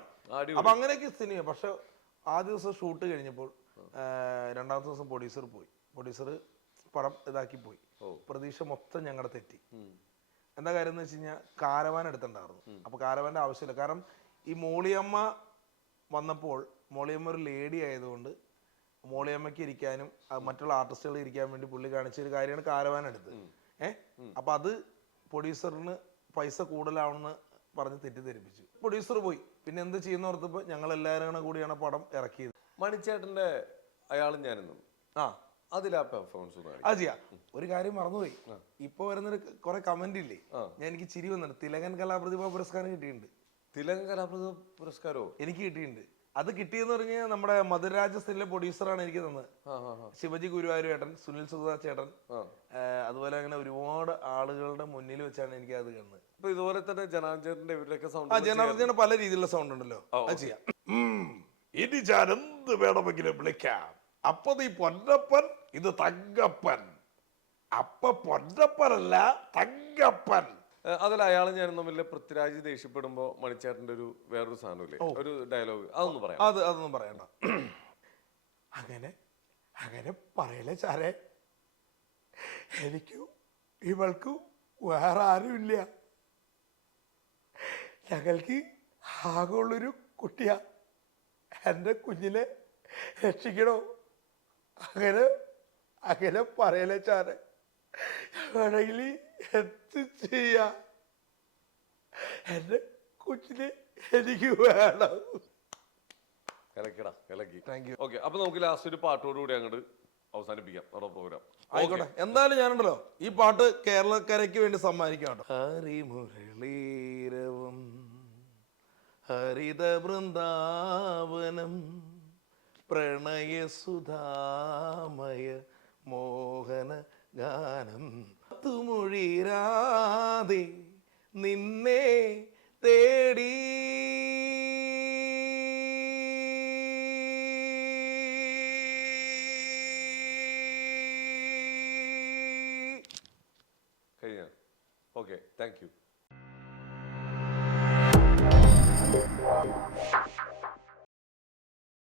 അപ്പൊ അങ്ങനെയൊക്കെ സിനിമ. പക്ഷെ ആദ്യ ദിവസം ഷൂട്ട് കഴിഞ്ഞപ്പോൾ രണ്ടാമത്തെ ദിവസം പ്രൊഡ്യൂസർ പടം ഇതാക്കി പോയി. പ്രതീക്ഷ മൊത്തം ഞങ്ങളുടെ തെറ്റി. എന്താ കാര്യം എന്ന് വെച്ച് കഴിഞ്ഞാൽ കാരവാൻ എടുത്തിട്ടുണ്ടായിരുന്നു. അപ്പൊ കാരവാന്റെ ആവശ്യമില്ല, കാരണം ഈ മോളിയമ്മ വന്നപ്പോൾ മോളിയമ്മ ഒരു ലേഡി ആയതുകൊണ്ട് മോളിയമ്മയ്ക്ക് ഇരിക്കാനും മറ്റുള്ള ആർട്ടിസ്റ്റുകൾ ഇരിക്കാൻ വേണ്ടി പുള്ളി കാണിച്ചൊരു കാര്യമാണ് കാരവാൻ എടുത്ത്. അപ്പൊ അത് പ്രൊഡ്യൂസറിന് പൈസ കൂടുതലാണെന്ന് പറഞ്ഞ് തെറ്റിദ്ധരിപ്പിച്ചു. പ്രൊഡ്യൂസർ പോയി. പിന്നെ എന്ത് ചെയ്യുന്ന ഓർത്തപ്പോ ഞങ്ങൾ എല്ലാവരും കൂടിയാണ് പടം ഇറക്കിയത്. മണിച്ചേട്ടന്റെ അയാളും ഞാനെന്നും അതിലാ പെർഫോമൻസ് അത് ചെയ്യാം. ഒരു കാര്യം മറന്നുപോയി, ഇപ്പൊ വരുന്നൊരു കുറെ കമന്റ് ഇല്ലേ, ഞാൻ എനിക്ക് ചിരി വന്നിട്ടുണ്ട്. തിലകൻ കലാപ്രതിഭ പുരസ്കാരം കിട്ടിയിട്ടുണ്ട്. തിലകൻ കലാപ്രതിഭ പുരസ്കാരോ എനിക്ക് കിട്ടിയിട്ടുണ്ട്. അത് കിട്ടിയെന്ന് പറഞ്ഞാൽ നമ്മുടെ മധുരാജസ്ഥനിലെ പ്രൊഡ്യൂസറാണ് എനിക്ക് തന്നത്. ശിവജി ഗുരുവായൂർ ചേട്ടൻ, സുനിൽ സുധാ ചേട്ടൻ, അതുപോലെ അങ്ങനെ ഒരുപാട് ആളുകളുടെ മുന്നിൽ വെച്ചാണ് എനിക്ക് അത് കാണുന്നത്. ഇപ്പൊ ഇതുപോലെ തന്നെ ജനാർദ്ദന്റെ ഇവരുടെയൊക്കെ സൗണ്ട്, ജനാർദ്ദന പല രീതിയിലുള്ള സൗണ്ട് ഉണ്ടല്ലോ, അത് ചെയ്യാം. ഇനി ഞാൻ എന്ത് വേണമെങ്കിലും വിളിക്കാം. അപ്പൊ നീ പൊന്നപ്പൻ, ഇത് തങ്കപ്പൻ. അപ്പൊ പൊന്നപ്പനല്ല തങ്കപ്പൻ. അതിൽ അയാളും ഞാനും തമ്മിൽ പൃഥ്വിരാജ് ദേഷ്യപ്പെടുമ്പോ മണിച്ചേട്ടന്റെ ഒരു വേറൊരു സാധനമില്ലേ, ഒരു ഡയലോഗ്, അതൊന്നും പറയാം. അതൊന്നും പറയണ്ട. അങ്ങനെ പറയലേ സാറേ, എനിക്കും ഇവൾക്കും വേറെ ആരുമില്ല. ഞങ്ങൾക്ക് ആകെയുള്ളൊരു കുട്ടിയാ. എൻ്റെ കുഞ്ഞിനെ രക്ഷിക്കണോ? അങ്ങനെ പറയലേ സാറേ, വേണമെങ്കിൽ എന്ത് ചെയ്യാ. എന്റെ കൊച്ചിനെ എനിക്ക് വേണം. ഇലക്കി. ഓക്കെ, അപ്പൊ നമുക്ക് ലാസ്റ്റ് ഒരു പാട്ടോടുകൂടി അങ്ങോട്ട് അവസാനിപ്പിക്കാം നമ്മുടെ പ്രോഗ്രാം. ആയിക്കോട്ടെ, എന്തായാലും ഞാനുണ്ടല്ലോ ഈ പാട്ട് കേരളക്കരയ്ക്ക് വേണ്ടി സമ്മാനിക്കാം കേട്ടോ. ഹരിമുരളീരവം ഹരിത വൃന്ദാവനം പ്രണയസുധാമയ മോഹന ഗാനം തുമൊഴിരാതെ നിന്നെ തേടി കഴിഞ്ഞ. Okay, thank you.